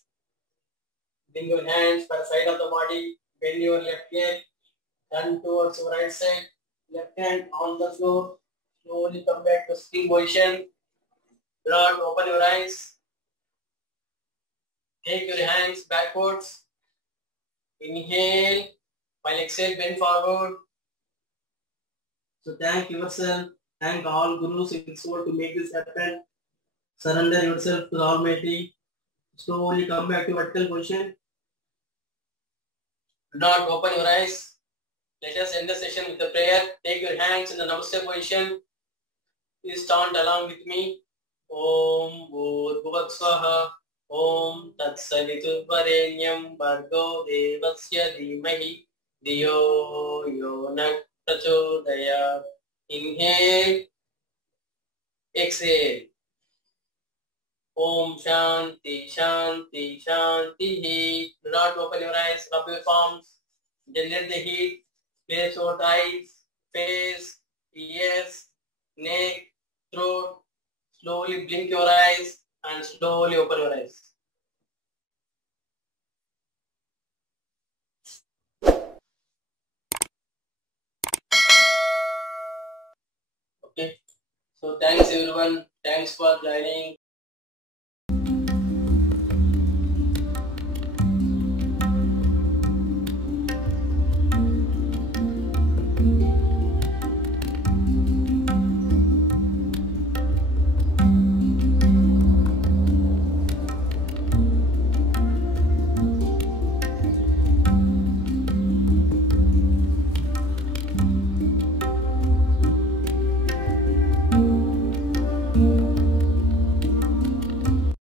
Bring your hands by the side of the body. Bend your left leg. Turn towards your right side. Left hand on the floor. Slowly come back to sitting position. Do not open your eyes. Take your hands backwards. Inhale. While exhale, bend forward. So thank yourself. Thank all gurus in this world to make this happen. Surrender yourself to the Almighty. Slowly come back to vertical position. Do not open your eyes. Let us end the session with the prayer. Take your hands in the Namaste position. Please chant along with me. Om Bhurбhuvah Swaha. Om Tat Savitur Varenyam Bhargo Devasya Dhimahi Dhiyo Yo Nah Prachodayat. Inhale. Exhale. Om Shanti Shanti Shanti. Do not open your eyes. Rub your palms. Generate the heat. Place your eyes, face, ears, neck, throat. Slowly blink your eyes and slowly open your eyes. Okay. So thanks everyone. Thanks for joining.